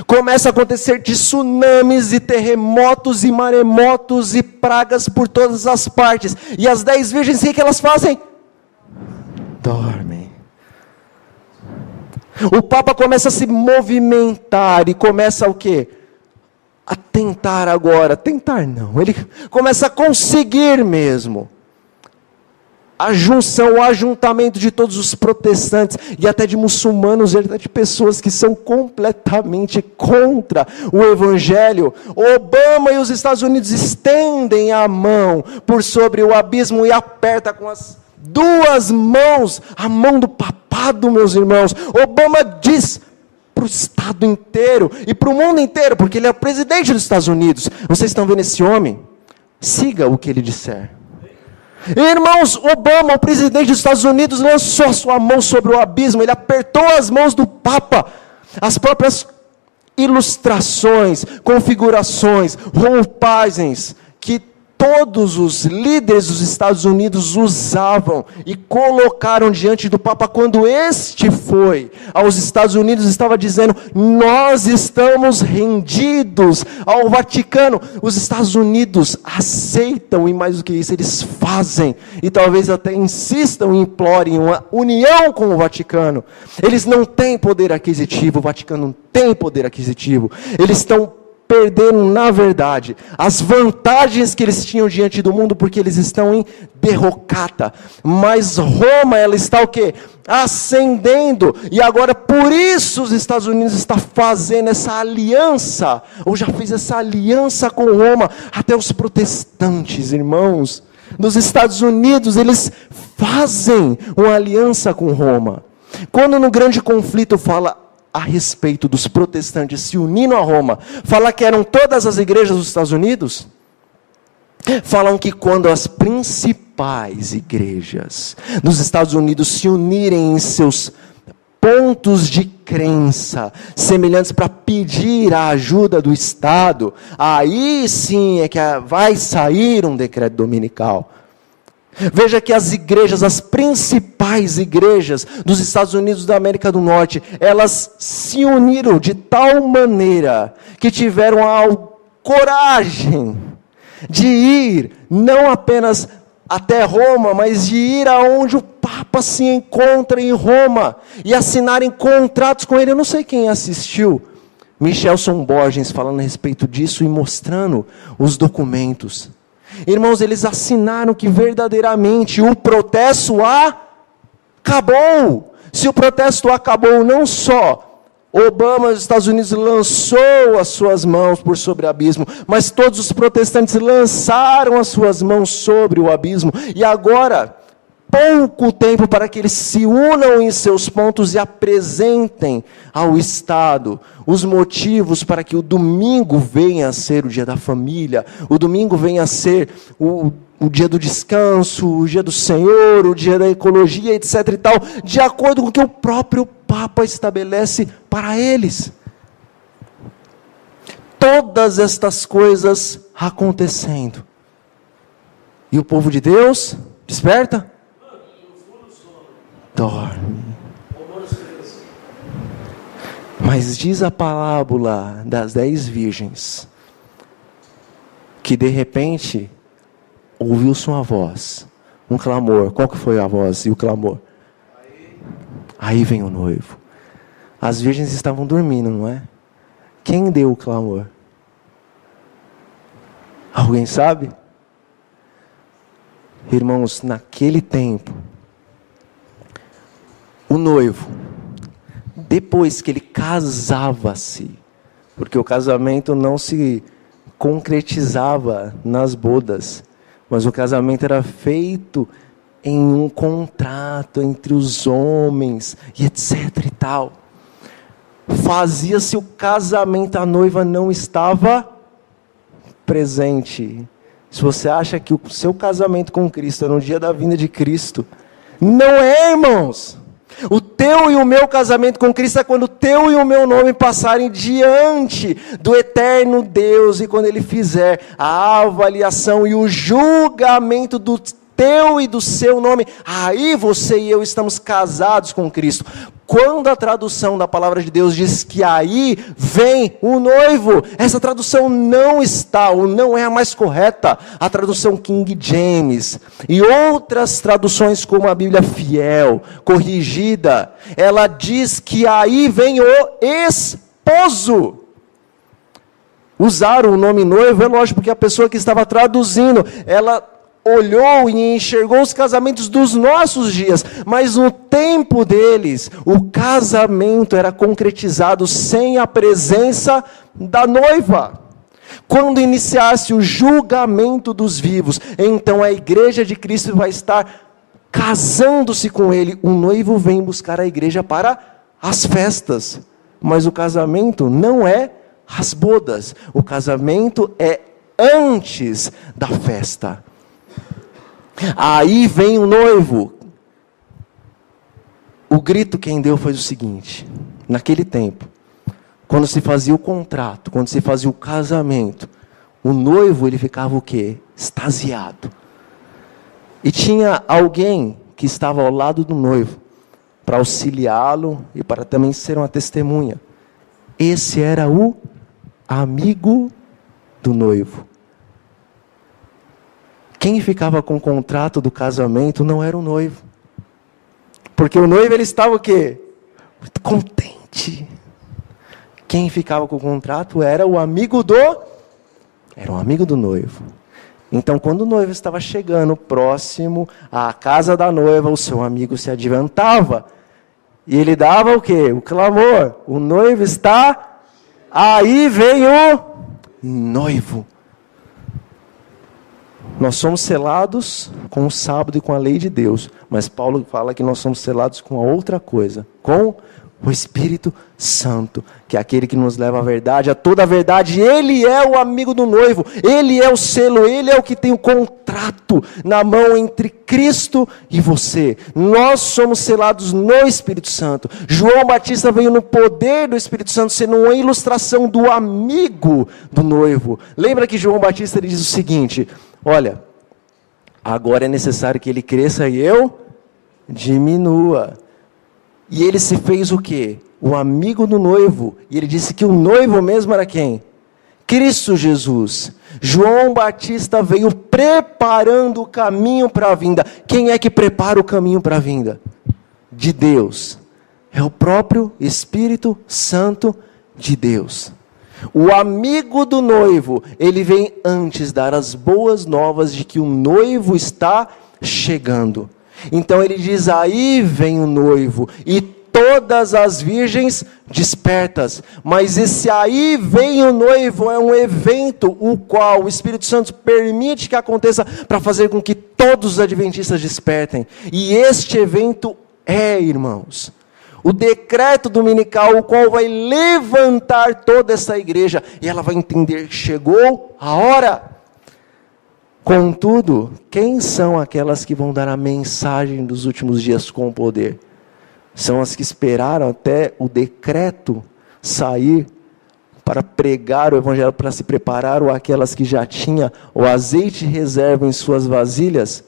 Começa a acontecer tsunamis e terremotos e maremotos e pragas por todas as partes. E as 10 virgens, o que elas fazem? Dormem. O Papa começa a se movimentar e começa o quê? A tentar agora, tentar não, ele começa a conseguir mesmo a junção, o ajuntamento de todos os protestantes, e até de muçulmanos, e até de pessoas que são completamente contra o Evangelho. Obama e os Estados Unidos estendem a mão por sobre o abismo e aperta com as 2 mãos, a mão do papado, meus irmãos. Obama diz para o Estado inteiro e para o mundo inteiro, porque ele é o presidente dos Estados Unidos. Vocês estão vendo esse homem? Siga o que ele disser. Irmãos, Obama, o presidente dos Estados Unidos, lançou a sua mão sobre o abismo, ele apertou as mãos do Papa, as próprias ilustrações, configurações, roupagens, que todos os líderes dos Estados Unidos usavam e colocaram diante do Papa quando este foi aos Estados Unidos, estava dizendo, nós estamos rendidos ao Vaticano. Os Estados Unidos aceitam, e mais do que isso, eles fazem, e talvez até insistam e implorem uma união com o Vaticano. Eles não têm poder aquisitivo, o Vaticano não tem poder aquisitivo, eles estão perderam, na verdade, as vantagens que eles tinham diante do mundo, porque eles estão em derrocata. Mas Roma, ela está o quê? Ascendendo, e agora por isso os Estados Unidos estão fazendo essa aliança, ou já fez essa aliança com Roma. Até os protestantes, irmãos, dos Estados Unidos, eles fazem uma aliança com Roma. Quando no grande conflito fala a respeito dos protestantes se unindo a Roma, falar que eram todas as igrejas dos Estados Unidos, falam que quando as principais igrejas dos Estados Unidos se unirem em seus pontos de crença semelhantes para pedir a ajuda do Estado, aí sim é que vai sair um decreto dominical. Veja que as igrejas, as principais igrejas dos Estados Unidos da América do Norte, elas se uniram de tal maneira que tiveram a coragem de ir, não apenas até Roma, mas de ir aonde o Papa se encontra em Roma, e assinarem contratos com ele. Eu não sei quem assistiu, Michelson Borges falando a respeito disso e mostrando os documentos. Irmãos, eles assinaram que verdadeiramente o protesto acabou. Se o protesto acabou, não só Obama dos Estados Unidos lançou as suas mãos por sobre o abismo, mas todos os protestantes lançaram as suas mãos sobre o abismo. E agora, pouco tempo para que eles se unam em seus pontos e apresentem ao Estado os motivos para que o domingo venha a ser o dia da família, o domingo venha a ser o dia do descanso, o dia do Senhor, o dia da ecologia, etc. e tal, de acordo com o que o próprio Papa estabelece para eles. Todas estas coisas acontecendo. E o povo de Deus desperta? Dorme. Mas diz a parábola das 10 virgens, que de repente ouviu-se uma voz, um clamor. Qual que foi a voz e o clamor? Aí vem o noivo. As virgens estavam dormindo, não é? Quem deu o clamor? Alguém sabe? Irmãos, naquele tempo, o noivo, depois que ele casava-se, porque o casamento não se concretizava nas bodas, mas o casamento era feito em um contrato entre os homens, e etc e tal. Fazia-se o casamento, a noiva não estava presente. Se você acha que o seu casamento com Cristo é no dia da vinda de Cristo, não é, irmãos. O teu e o meu casamento com Cristo é quando o teu e o meu nome passarem diante do eterno Deus, e quando Ele fizer a avaliação e o julgamento do teu e do seu nome, aí você e eu estamos casados com Cristo. Quando a tradução da palavra de Deus diz que aí vem o noivo, essa tradução não está, ou não é a mais correta, a tradução King James, e outras traduções como a Bíblia Fiel, corrigida, ela diz que aí vem o esposo. Usaram o nome noivo, é lógico, porque a pessoa que estava traduzindo, ela olhou e enxergou os casamentos dos nossos dias, mas no tempo deles, o casamento era concretizado sem a presença da noiva. Quando iniciasse o julgamento dos vivos, então a igreja de Cristo vai estar casando-se com Ele. O noivo vem buscar a igreja para as festas, mas o casamento não é as bodas, o casamento é antes da festa. Aí vem o noivo. O grito quem deu foi o seguinte: naquele tempo, quando se fazia o contrato, quando se fazia o casamento, o noivo ele ficava o quê? Extasiado. E tinha alguém que estava ao lado do noivo para auxiliá-lo e para também ser uma testemunha. Esse era o amigo do noivo. Quem ficava com o contrato do casamento não era o noivo. Porque o noivo ele estava o quê? Muito contente. Quem ficava com o contrato era o amigo do... Era um amigo do noivo. Então, quando o noivo estava chegando próximo à casa da noiva, o seu amigo se adiantava. E ele dava o quê? O clamor. O noivo está... Aí vem o noivo. Nós somos selados com o sábado e com a lei de Deus. Mas Paulo fala que nós somos selados com a outra coisa. Com o Espírito Santo. Que é aquele que nos leva à verdade, a toda a verdade. Ele é o amigo do noivo. Ele é o selo. Ele é o que tem o contrato na mão entre Cristo e você. Nós somos selados no Espírito Santo. João Batista veio no poder do Espírito Santo, sendo uma ilustração do amigo do noivo. Lembra que João Batista ele diz o seguinte... Olha, agora é necessário que ele cresça e eu diminua. E ele se fez o quê? O amigo do noivo. E ele disse que o noivo mesmo era quem? Cristo Jesus. João Batista veio preparando o caminho para a vinda. Quem é que prepara o caminho para a vinda? De Deus. É o próprio Espírito Santo de Deus. O amigo do noivo, ele vem antes dar as boas novas de que o noivo está chegando. Então ele diz, aí vem o noivo, e todas as virgens despertas. Mas esse aí vem o noivo é um evento, o qual o Espírito Santo permite que aconteça para fazer com que todos os adventistas despertem. E este evento é, irmãos, o decreto dominical, o qual vai levantar toda essa igreja, e ela vai entender que chegou a hora. Contudo, quem são aquelas que vão dar a mensagem dos últimos dias com poder? São as que esperaram até o decreto sair para pregar o evangelho, para se preparar, ou aquelas que já tinham o azeite reserva em suas vasilhas,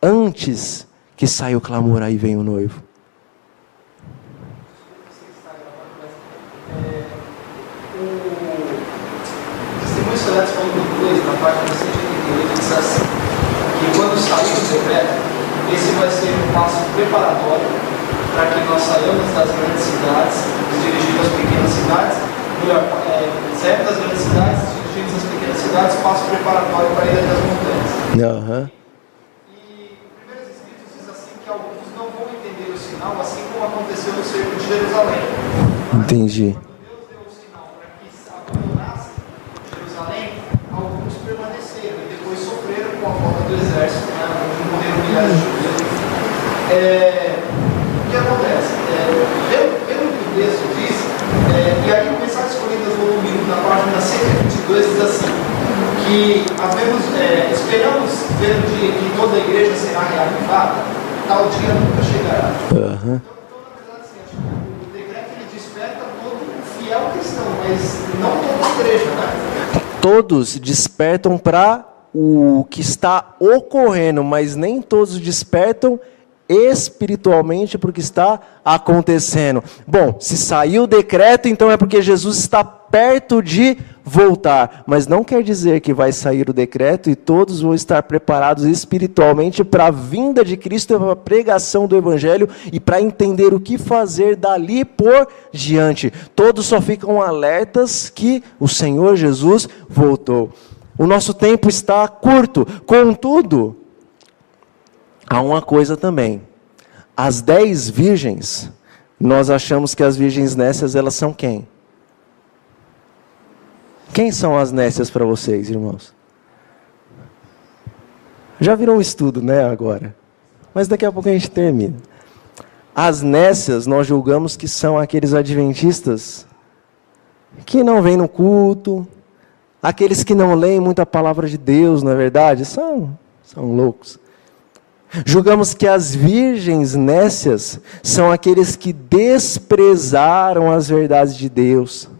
antes que saia o clamor, aí vem o noivo. Antes, quando 2, na página 188, diz assim, que quando sair o decreto, esse vai ser um passo preparatório para que nós saiamos das grandes cidades, nos dirigimos às pequenas cidades, melhor, saímos das grandes cidades, nos dirigimos às pequenas cidades, passo preparatório para ir até as montanhas. E o primeiro escritos diz assim, que alguns não vão entender o sinal, assim como aconteceu no cerco de Jerusalém. Entendi. Alguns permaneceram e depois sofreram com a volta do exército, né, onde morreram milhares de judeus. O que acontece? Pelo que o texto diz, e aí o Mensagens Coríntias, volume 1, na página 122, diz assim, que esperamos ver o dia que toda a igreja será reavivada, tal dia nunca chegará. Então, na verdade, Mas não toda a igreja, né? Todos despertam para o que está ocorrendo, mas nem todos despertam espiritualmente para o que está acontecendo. Bom, se saiu o decreto, então é porque Jesus está perto de voltar, mas não quer dizer que vai sair o decreto e todos vão estar preparados espiritualmente para a vinda de Cristo, para a pregação do Evangelho e para entender o que fazer dali por diante. Todos só ficam alertas que o Senhor Jesus voltou. O nosso tempo está curto, contudo, há uma coisa também. As 10 virgens, nós achamos que as virgens nécias, elas são quem? Quem são as nécias para vocês, irmãos? Já virou um estudo, né, agora? Mas daqui a pouco a gente termina. As nécias, nós julgamos que são aqueles adventistas que não vêm no culto, aqueles que não leem muito a palavra de Deus, não é verdade? São loucos. Julgamos que as virgens nécias são aqueles que desprezaram as verdades de Deus.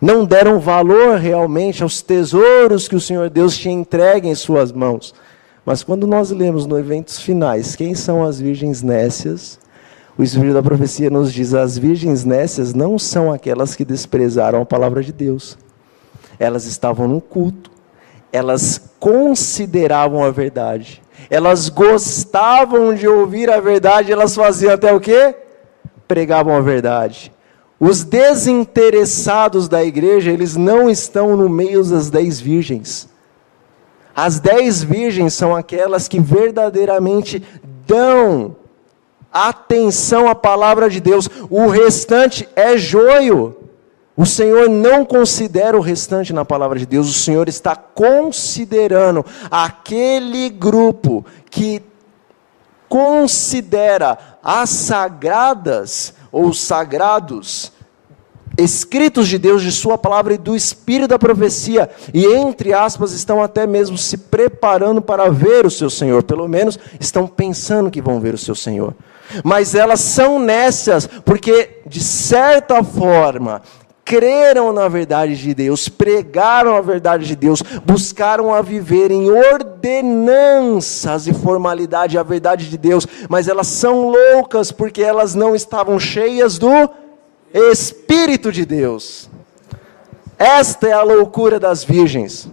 Não deram valor realmente aos tesouros que o Senhor Deus tinha entregue em suas mãos. Mas quando nós lemos no Eventos Finais, quem são as virgens nécias? O Espírito da Profecia nos diz, as virgens nécias não são aquelas que desprezaram a palavra de Deus. Elas estavam no culto, elas consideravam a verdade, elas gostavam de ouvir a verdade, elas faziam até o quê? Pregavam a verdade. Os desinteressados da igreja, eles não estão no meio das 10 virgens. As 10 virgens são aquelas que verdadeiramente dão atenção à palavra de Deus. O restante é joio. O Senhor não considera o restante na palavra de Deus. O Senhor está considerando aquele grupo que considera as sagradas ou sagrados escritos de Deus, de sua palavra e do Espírito da profecia, e entre aspas estão até mesmo se preparando para ver o seu Senhor, pelo menos estão pensando que vão ver o seu Senhor, mas elas são nécias, porque de certa forma creram na verdade de Deus, pregaram a verdade de Deus, buscaram a viver em ordenanças e formalidade a verdade de Deus, mas elas são loucas porque elas não estavam cheias do Espírito de Deus. Esta é a loucura das virgens.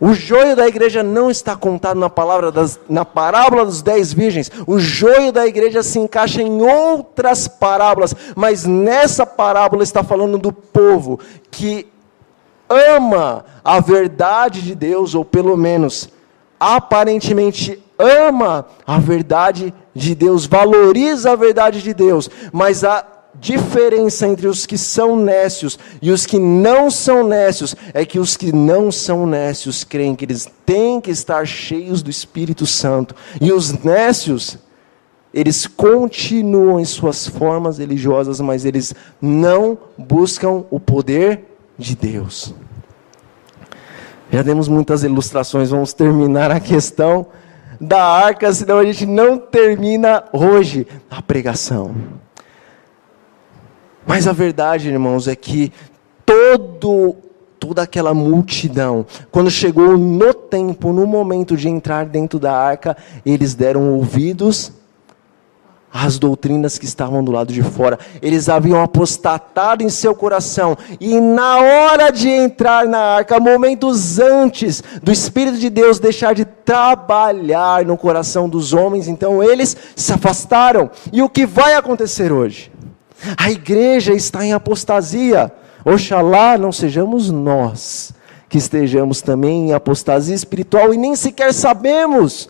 O joio da igreja não está contado na parábola dos 10 virgens. O joio da igreja se encaixa em outras parábolas, mas nessa parábola está falando do povo que ama a verdade de Deus, ou pelo menos aparentemente ama a verdade de Deus, valoriza a verdade de Deus, mas a diferença entre os que são nécios e os que não são nécios é que os que não são nécios creem que eles têm que estar cheios do Espírito Santo, e os nécios, eles continuam em suas formas religiosas, mas eles não buscam o poder de Deus. Já demos muitas ilustrações, vamos terminar a questão da arca, senão a gente não termina hoje a pregação. Mas a verdade, irmãos, é que toda aquela multidão, quando chegou no tempo, no momento de entrar dentro da arca, eles deram ouvidos às doutrinas que estavam do lado de fora. Eles haviam apostatado em seu coração, e na hora de entrar na arca, momentos antes do Espírito de Deus deixar de trabalhar no coração dos homens, então eles se afastaram. E o que vai acontecer hoje? A igreja está em apostasia. Oxalá não sejamos nós que estejamos também em apostasia espiritual e nem sequer sabemos.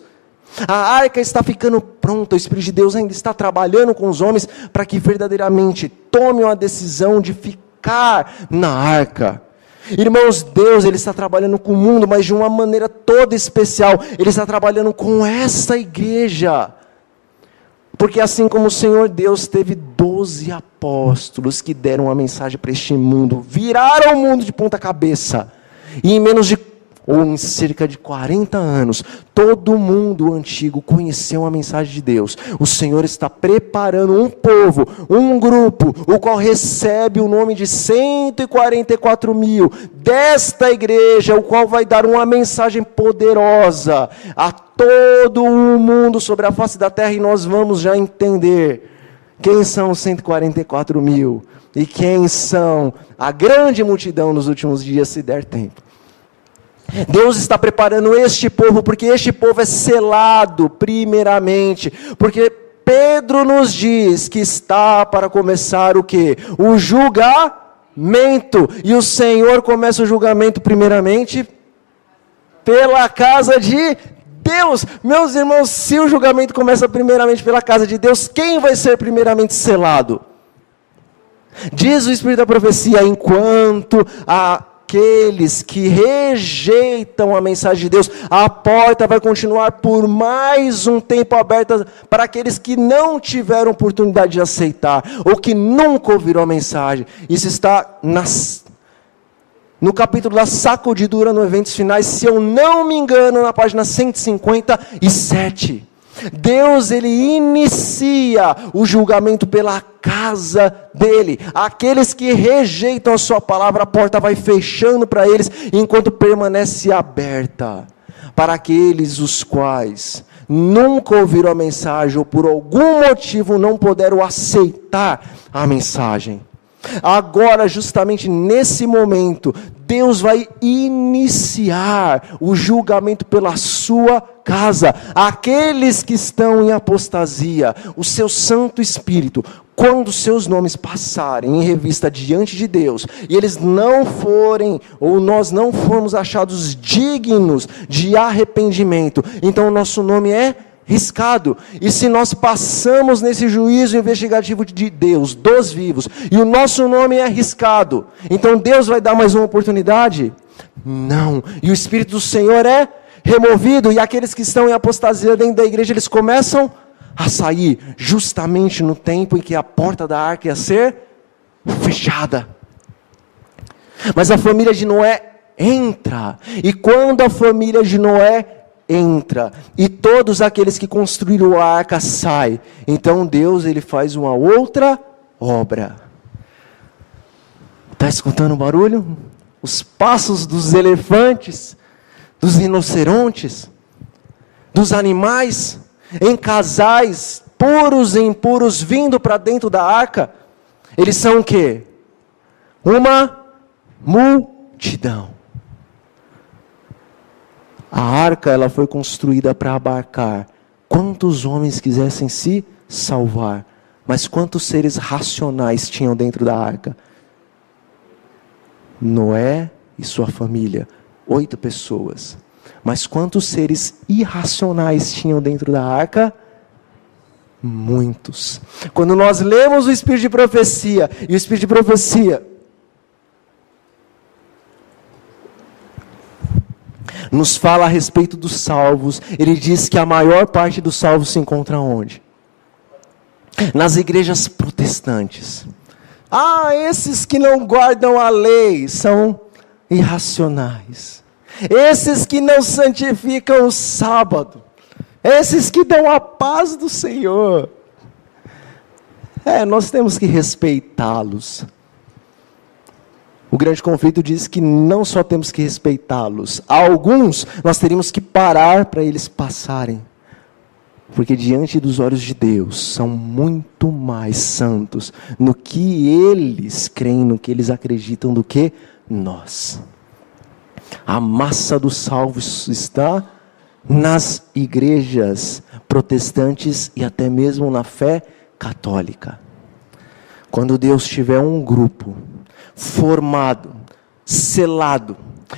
A arca está ficando pronta, o Espírito de Deus ainda está trabalhando com os homens para que verdadeiramente tomem a decisão de ficar na arca. Irmãos, Deus, Ele está trabalhando com o mundo, mas de uma maneira toda especial. Ele está trabalhando com essa igreja. Porque assim como o Senhor Deus teve 12 apóstolos que deram a mensagem para este mundo, viraram o mundo de ponta cabeça, e em menos de ou em cerca de 40 anos, todo mundo antigo conheceu a mensagem de Deus. O Senhor está preparando um povo, um grupo, o qual recebe o nome de 144 mil desta igreja, o qual vai dar uma mensagem poderosa a todo o mundo sobre a face da terra, e nós vamos já entender quem são os 144 mil e quem são a grande multidão nos últimos dias, se der tempo. Deus está preparando este povo, porque este povo é selado primeiramente, porque Pedro nos diz que está para começar o quê? O julgamento, e o Senhor começa o julgamento primeiramente pela casa de Deus. Meus irmãos, se o julgamento começa primeiramente pela casa de Deus, quem vai ser primeiramente selado? Diz o Espírito da profecia, enquanto aqueles que rejeitam a mensagem de Deus, a porta vai continuar por mais um tempo aberta para aqueles que não tiveram oportunidade de aceitar, ou que nunca ouviram a mensagem. Isso está no capítulo da sacudidura, no Eventos Finais, se eu não me engano, na página 157. Deus, ele inicia o julgamento pela casa dele. Aqueles que rejeitam a sua palavra, a porta vai fechando para eles, enquanto permanece aberta para aqueles os quais nunca ouviram a mensagem, ou por algum motivo não puderam aceitar a mensagem. Agora, justamente nesse momento, Deus vai iniciar o julgamento pela sua casa. Aqueles que estão em apostasia, o seu Santo Espírito, quando seus nomes passarem em revista diante de Deus, e eles não forem, ou nós não formos achados dignos de arrependimento, então o nosso nome é riscado. E se nós passamos nesse juízo investigativo de Deus, dos vivos, e o nosso nome é riscado, então Deus vai dar mais uma oportunidade? Não. E o Espírito do Senhor é removido, e aqueles que estão em apostasia dentro da igreja, eles começam a sair, justamente no tempo em que a porta da arca ia ser fechada. Mas a família de Noé entra, e quando a família de Noé entra, e todos aqueles que construíram a arca saem, então Deus, ele faz uma outra obra. Está escutando o barulho? Os passos dos elefantes, dos rinocerontes, dos animais, em casais, puros e impuros, vindo para dentro da arca. Eles são o quê? Uma multidão. A arca, ela foi construída para abarcar quantos homens quisessem se salvar. Mas quantos seres racionais tinham dentro da arca? Noé e sua família, 8 pessoas. Mas quantos seres irracionais tinham dentro da arca? Muitos. Quando nós lemos o Espírito de profecia, e o Espírito de profecia nos fala a respeito dos salvos, ele diz que a maior parte dos salvos se encontra onde? Nas igrejas protestantes. Esses que não guardam a lei são irracionais. Esses que não santificam o sábado. Esses que dão a paz do Senhor. Nós temos que respeitá-los. O grande conflito diz que não só temos que respeitá-los, alguns nós teríamos que parar para eles passarem, porque diante dos olhos de Deus são muito mais santos no que eles creem, no que eles acreditam, do que nós. A massa dos salvos está nas igrejas protestantes e até mesmo na fé católica. Quando Deus tiver um grupo formado, selado,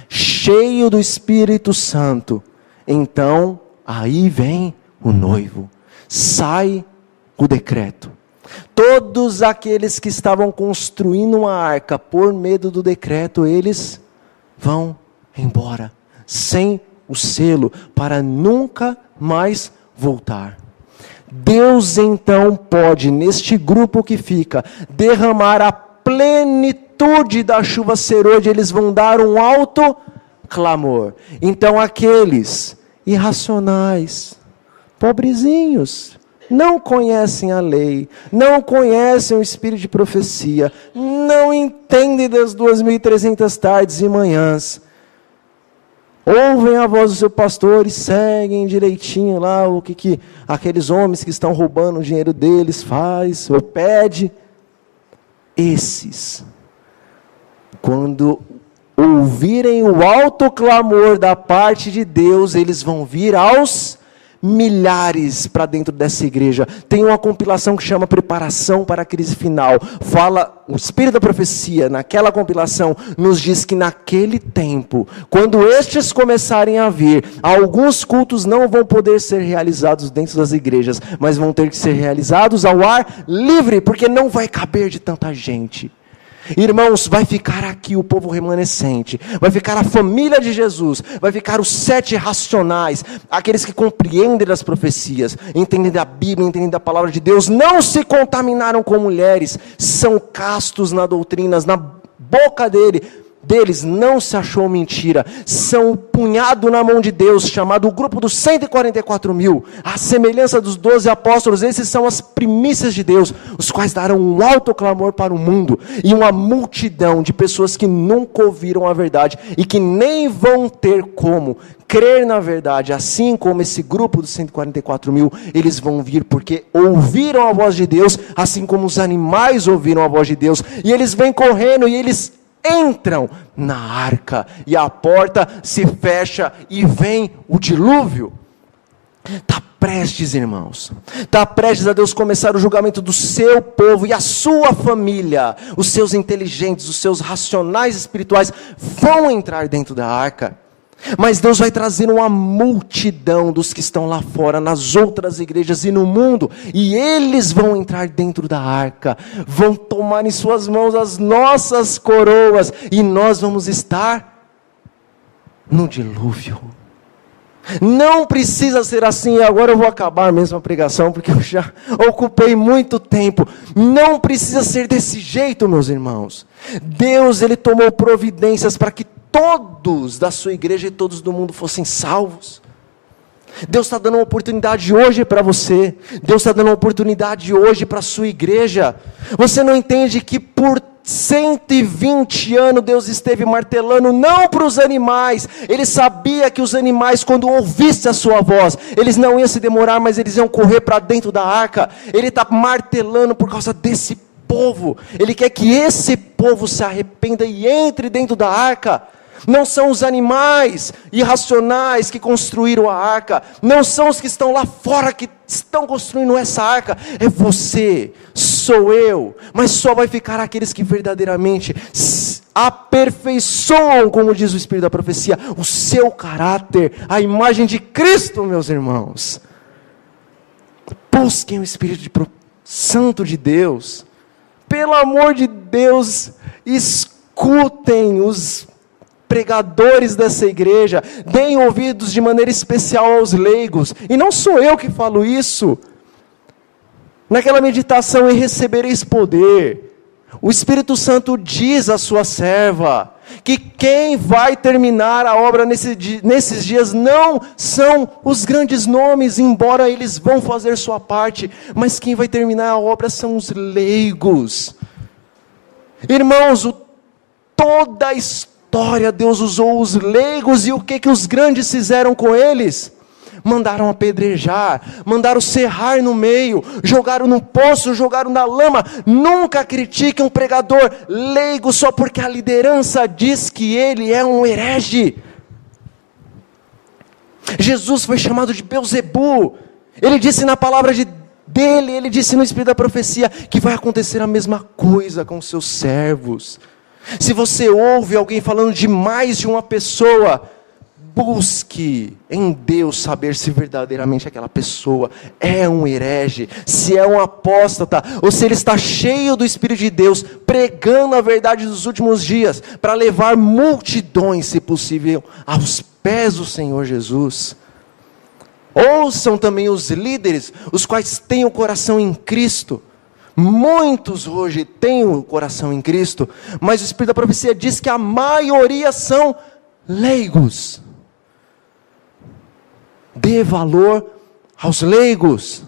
cheio do Espírito Santo, então aí vem o noivo, sai o decreto. Todos aqueles que estavam construindo uma arca por medo do decreto, eles vão embora, sem o selo, para nunca mais voltar. Deus então pode, neste grupo que fica, derramar a plenitude da chuva serôdia. Eles vão dar um alto clamor. Então aqueles irracionais, pobrezinhos, não conhecem a lei, não conhecem o espírito de profecia, não entendem das 2.300 tardes e manhãs, ouvem a voz do seu pastor e seguem direitinho lá o que aqueles homens que estão roubando o dinheiro deles faz ou pede. Esses, quando ouvirem o alto clamor da parte de Deus, eles vão vir aos milhares para dentro dessa igreja. Tem uma compilação que chama Preparação para a Crise Final. Fala, o Espírito da Profecia, naquela compilação, nos diz que naquele tempo, quando estes começarem a vir, alguns cultos não vão poder ser realizados dentro das igrejas, mas vão ter que ser realizados ao ar livre, porque não vai caber de tanta gente. Irmãos, vai ficar aqui o povo remanescente, vai ficar a família de Jesus, vai ficar os 7 racionais, aqueles que compreendem das profecias, entendem da Bíblia, entendem da palavra de Deus, não se contaminaram com mulheres, são castos na doutrina, na boca deles não se achou mentira, são o punhado na mão de Deus, chamado o grupo dos 144.000, a semelhança dos 12 apóstolos, esses são as primícias de Deus, os quais darão um alto clamor para o mundo, e uma multidão de pessoas que nunca ouviram a verdade, e que nem vão ter como crer na verdade, assim como esse grupo dos 144.000, eles vão vir porque ouviram a voz de Deus, assim como os animais ouviram a voz de Deus, e eles vêm correndo, e eles entram na arca, e a porta se fecha, e vem o dilúvio. Está prestes, irmãos, está prestes a Deus começar o julgamento do seu povo e a sua família. Os seus inteligentes, os seus racionais espirituais vão entrar dentro da arca. Mas Deus vai trazer uma multidão dos que estão lá fora, nas outras igrejas e no mundo, e eles vão entrar dentro da arca, vão tomar em suas mãos as nossas coroas, e nós vamos estar no dilúvio. Não precisa ser assim. Agora eu vou acabar mesmo a pregação, porque eu já ocupei muito tempo. Não precisa ser desse jeito, meus irmãos. Deus, Ele tomou providências para que todos da sua igreja e todos do mundo fossem salvos. Deus está dando uma oportunidade hoje para você. Deus está dando uma oportunidade hoje para a sua igreja. Você não entende que por 120 anos Deus esteve martelando não para os animais. Ele sabia que os animais, quando ouvissem a sua voz, eles não iam se demorar, mas eles iam correr para dentro da arca. Ele está martelando por causa desse povo. Ele quer que esse povo se arrependa e entre dentro da arca. Não são os animais irracionais que construíram a arca, não são os que estão lá fora que estão construindo essa arca, é você, sou eu, mas só vai ficar aqueles que verdadeiramente aperfeiçoam, como diz o Espírito da Profecia, o seu caráter, a imagem de Cristo, meus irmãos. Busquem o Espírito Santo de Deus, pelo amor de Deus, escutem os pregadores dessa igreja, deem ouvidos de maneira especial aos leigos, e não sou eu que falo isso. Naquela meditação, e recebereis poder, o Espírito Santo diz à sua serva, que quem vai terminar a obra nesses dias não são os grandes nomes, embora eles vão fazer sua parte, mas quem vai terminar a obra são os leigos. Irmãos, toda a história, Deus usou os leigos, e o que os grandes fizeram com eles? Mandaram apedrejar, mandaram serrar no meio, jogaram no poço, jogaram na lama. Nunca critique um pregador leigo só porque a liderança diz que ele é um herege. Jesus foi chamado de Belzebu. Ele disse na palavra dele, ele disse no Espírito da Profecia, que vai acontecer a mesma coisa com seus servos. Se você ouve alguém falando de mais de uma pessoa, busque em Deus saber se verdadeiramente aquela pessoa é um herege, se é um apóstata, ou se ele está cheio do Espírito de Deus, pregando a verdade dos últimos dias, para levar multidões, se possível, aos pés do Senhor Jesus. Ouçam também os líderes, os quais têm o coração em Cristo. Muitos hoje têm o coração em Cristo, mas o Espírito da Profecia diz que a maioria são leigos. Dê valor aos leigos.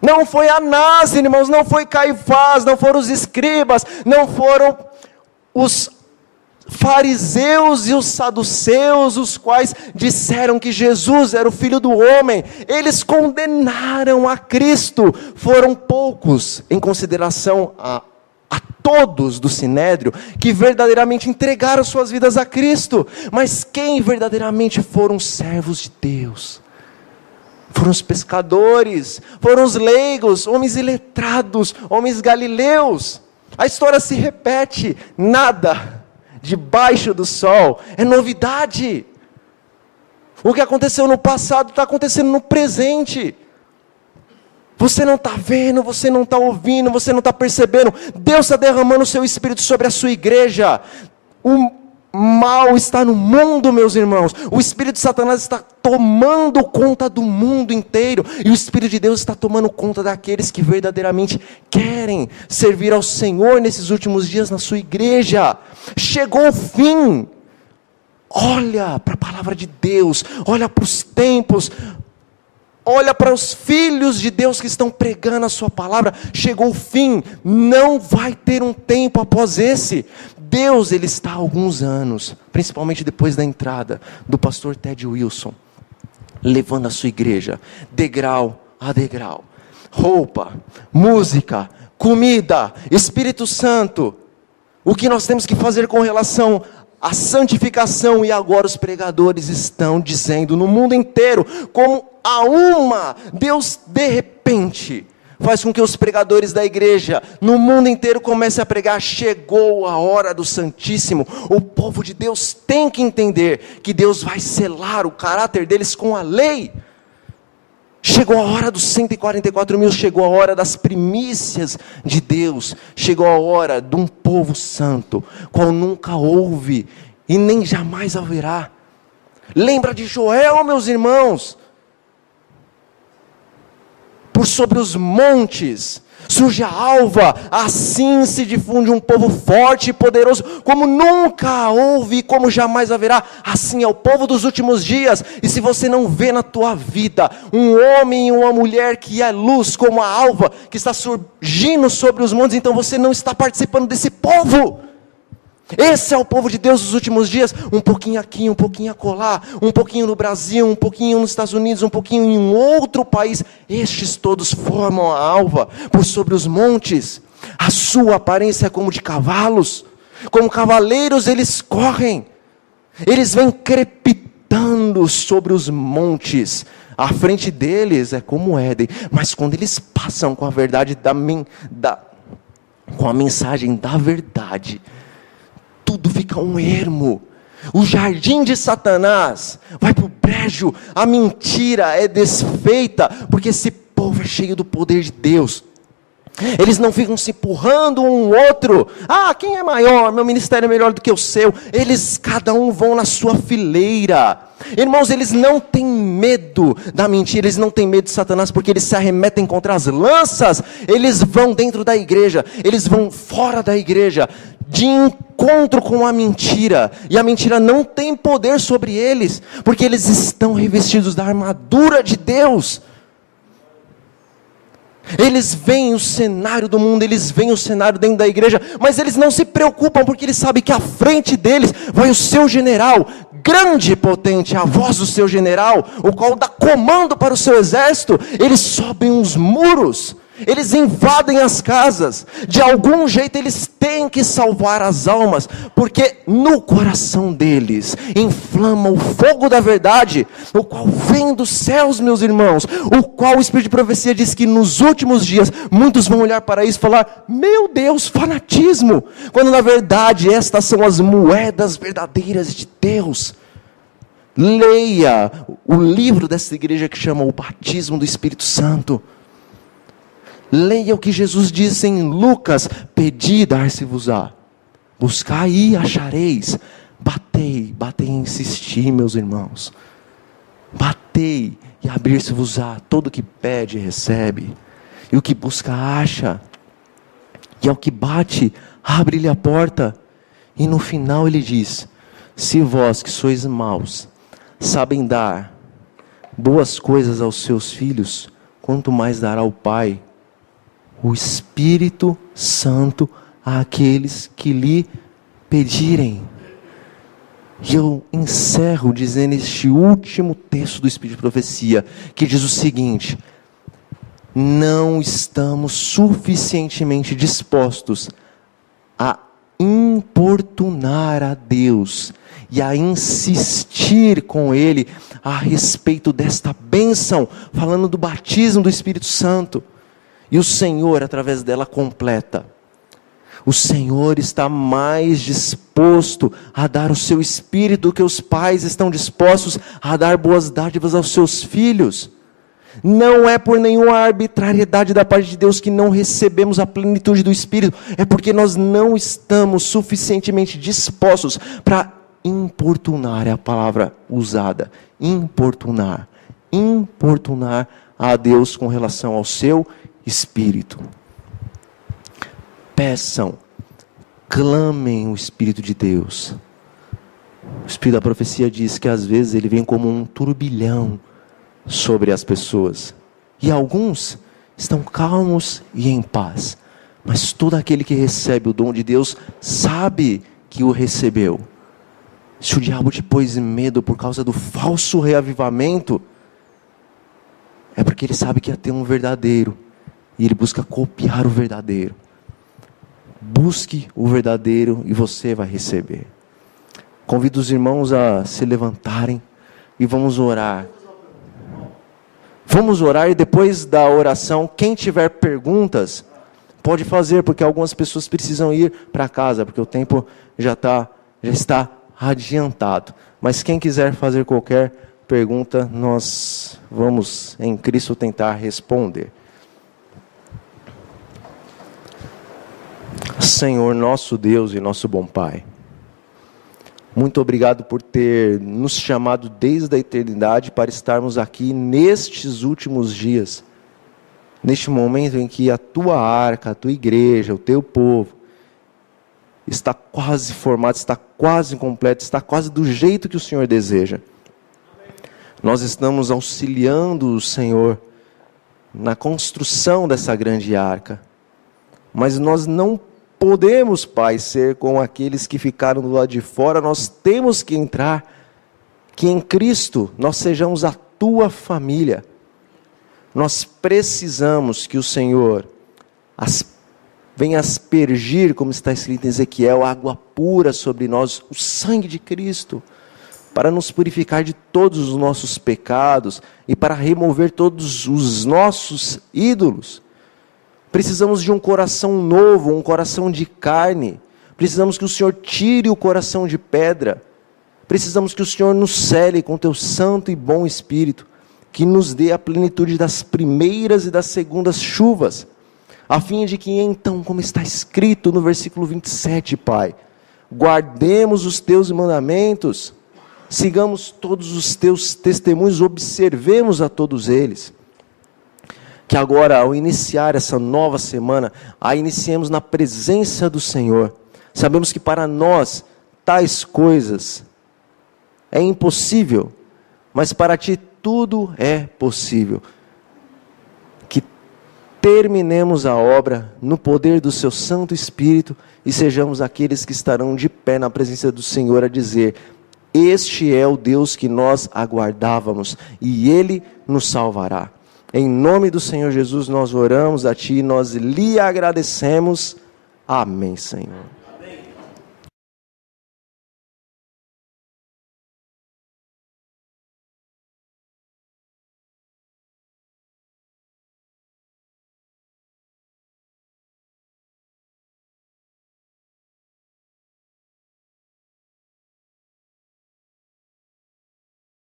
Não foi Anás, irmãos, não foi Caifás, não foram os escribas, não foram os fariseus e os saduceus, os quais disseram que Jesus era o Filho do Homem. Eles condenaram a Cristo. Foram poucos, em consideração a todos do Sinédrio, que verdadeiramente entregaram suas vidas a Cristo. Mas quem verdadeiramente foram servos de Deus? Foram os pescadores, foram os leigos, homens iletrados, homens galileus. A história se repete, nada debaixo do sol é novidade. O que aconteceu no passado está acontecendo no presente. Você não está vendo, você não está ouvindo, você não está percebendo. Deus está derramando o seu Espírito sobre a sua igreja. O mal está no mundo, meus irmãos. O Espírito de Satanás está tomando conta do mundo inteiro. E o Espírito de Deus está tomando conta daqueles que verdadeiramente querem servir ao Senhor nesses últimos dias na sua igreja. Chegou o fim. Olha para a palavra de Deus, olha para os tempos, olha para os filhos de Deus que estão pregando a sua palavra. Chegou o fim, não vai ter um tempo após esse. Deus, Ele está há alguns anos, principalmente depois da entrada do pastor Ted Wilson, levando a sua igreja, degrau a degrau, roupa, música, comida, Espírito Santo, o que nós temos que fazer com relação a santificação. E agora os pregadores estão dizendo no mundo inteiro, como a uma, Deus de repente faz com que os pregadores da igreja no mundo inteiro comecem a pregar: chegou a hora do Santíssimo. O povo de Deus tem que entender que Deus vai selar o caráter deles com a lei. Chegou a hora dos 144 mil, chegou a hora das primícias de Deus, chegou a hora de um povo santo, qual nunca houve e nem jamais haverá. Lembra de Joel, meus irmãos? Por sobre os montes surge a alva, assim se difunde um povo forte e poderoso, como nunca houve e como jamais haverá. Assim é o povo dos últimos dias. E se você não vê na tua vida um homem e uma mulher que é luz como a alva, que está surgindo sobre os montes, então você não está participando desse povo. Esse é o povo de Deus dos últimos dias, um pouquinho aqui, um pouquinho acolá, um pouquinho no Brasil, um pouquinho nos Estados Unidos, um pouquinho em um outro país. Estes todos formam a alva por sobre os montes. A sua aparência é como de cavalos, como cavaleiros eles correm, eles vêm crepitando sobre os montes. À frente deles é como Éden, mas quando eles passam com a verdade com a mensagem da verdade, tudo fica um ermo. O jardim de Satanás vai para o brejo, a mentira é desfeita, porque esse povo é cheio do poder de Deus. Eles não ficam se empurrando um outro. Quem é maior? Meu ministério é melhor do que o seu. Eles, cada um, vão na sua fileira. Irmãos, eles não têm medo da mentira, eles não têm medo de Satanás, porque eles se arremetem contra as lanças. Eles vão dentro da igreja, eles vão fora da igreja, de encontro com a mentira. E a mentira não tem poder sobre eles, porque eles estão revestidos da armadura de Deus. Eles veem o cenário do mundo, eles veem o cenário dentro da igreja, mas eles não se preocupam, porque eles sabem que à frente deles vai o seu general, grande e potente, a voz do seu general, o qual dá comando para o seu exército. Eles sobem os muros, eles invadem as casas, de algum jeito eles têm que salvar as almas, porque no coração deles inflama o fogo da verdade, o qual vem dos céus, meus irmãos, o qual o Espírito de profecia diz que nos últimos dias, muitos vão olhar para isso e falar: meu Deus, fanatismo, quando na verdade estas são as moedas verdadeiras de Deus. Leia o livro dessa igreja que chama o batismo do Espírito Santo. Leia o que Jesus diz em Lucas: pedi, dar-se-vos-á, buscai e achareis, batei e insisti, meus irmãos, batei e abrir-se-vos-á. Todo que pede recebe, e o que busca acha, e ao que bate abre-lhe a porta. E no final ele diz: Se vós que sois maus, sabem dar boas coisas aos seus filhos, quanto mais dará o Pai, o Espírito Santo, àqueles que lhe pedirem. E eu encerro dizendo este último texto do Espírito de Profecia, que diz o seguinte: não estamos suficientemente dispostos a importunar a Deus e a insistir com Ele a respeito desta bênção, falando do batismo do Espírito Santo. E o Senhor, através dela, completa. O Senhor está mais disposto a dar o seu Espírito do que os pais estão dispostos a dar boas dádivas aos seus filhos. Não é por nenhuma arbitrariedade da parte de Deus que não recebemos a plenitude do Espírito. É porque nós não estamos suficientemente dispostos para importunar, é a palavra usada. Importunar a Deus com relação ao seu Espírito. Peçam, clamem o Espírito de Deus. O Espírito da profecia diz que às vezes ele vem como um turbilhão sobre as pessoas. E alguns estão calmos e em paz. Mas todo aquele que recebe o dom de Deus sabe que o recebeu. Se o diabo te pôs medo por causa do falso reavivamento, é porque ele sabe que ia ter um verdadeiro. E ele busca copiar o verdadeiro. Busque o verdadeiro e você vai receber. Convido os irmãos a se levantarem e vamos orar. Vamos orar e depois da oração, quem tiver perguntas, pode fazer, porque algumas pessoas precisam ir para casa, porque o tempo já está adiantado. Mas quem quiser fazer qualquer pergunta, nós vamos em Cristo tentar responder. Senhor, nosso Deus e nosso bom Pai, muito obrigado por ter nos chamado desde a eternidade para estarmos aqui nestes últimos dias, neste momento em que a Tua arca, a Tua igreja, o Teu povo está quase formado, está quase completo, está quase do jeito que o Senhor deseja. Nós estamos auxiliando o Senhor na construção dessa grande arca, mas nós não podemos, Pai, ser como aqueles que ficaram do lado de fora. Nós temos que entrar, que em Cristo nós sejamos a Tua família. Nós precisamos que o Senhor venha aspergir, como está escrito em Ezequiel, água pura sobre nós, o sangue de Cristo, para nos purificar de todos os nossos pecados e para remover todos os nossos ídolos. Precisamos de um coração novo, um coração de carne. Precisamos que o Senhor tire o coração de pedra. Precisamos que o Senhor nos cele com Teu santo e bom Espírito, que nos dê a plenitude das primeiras e das segundas chuvas, a fim de que então, como está escrito no versículo 27, Pai, guardemos os Teus mandamentos, sigamos todos os Teus testemunhos, observemos a todos eles. Que agora, ao iniciar essa nova semana, a iniciemos na presença do Senhor. Sabemos que para nós, tais coisas é impossível, mas para Ti tudo é possível. Que terminemos a obra no poder do Seu Santo Espírito e sejamos aqueles que estarão de pé na presença do Senhor a dizer: este é o Deus que nós aguardávamos e Ele nos salvará. Em nome do Senhor Jesus nós oramos a Ti e nós lhe agradecemos. Amém, Senhor.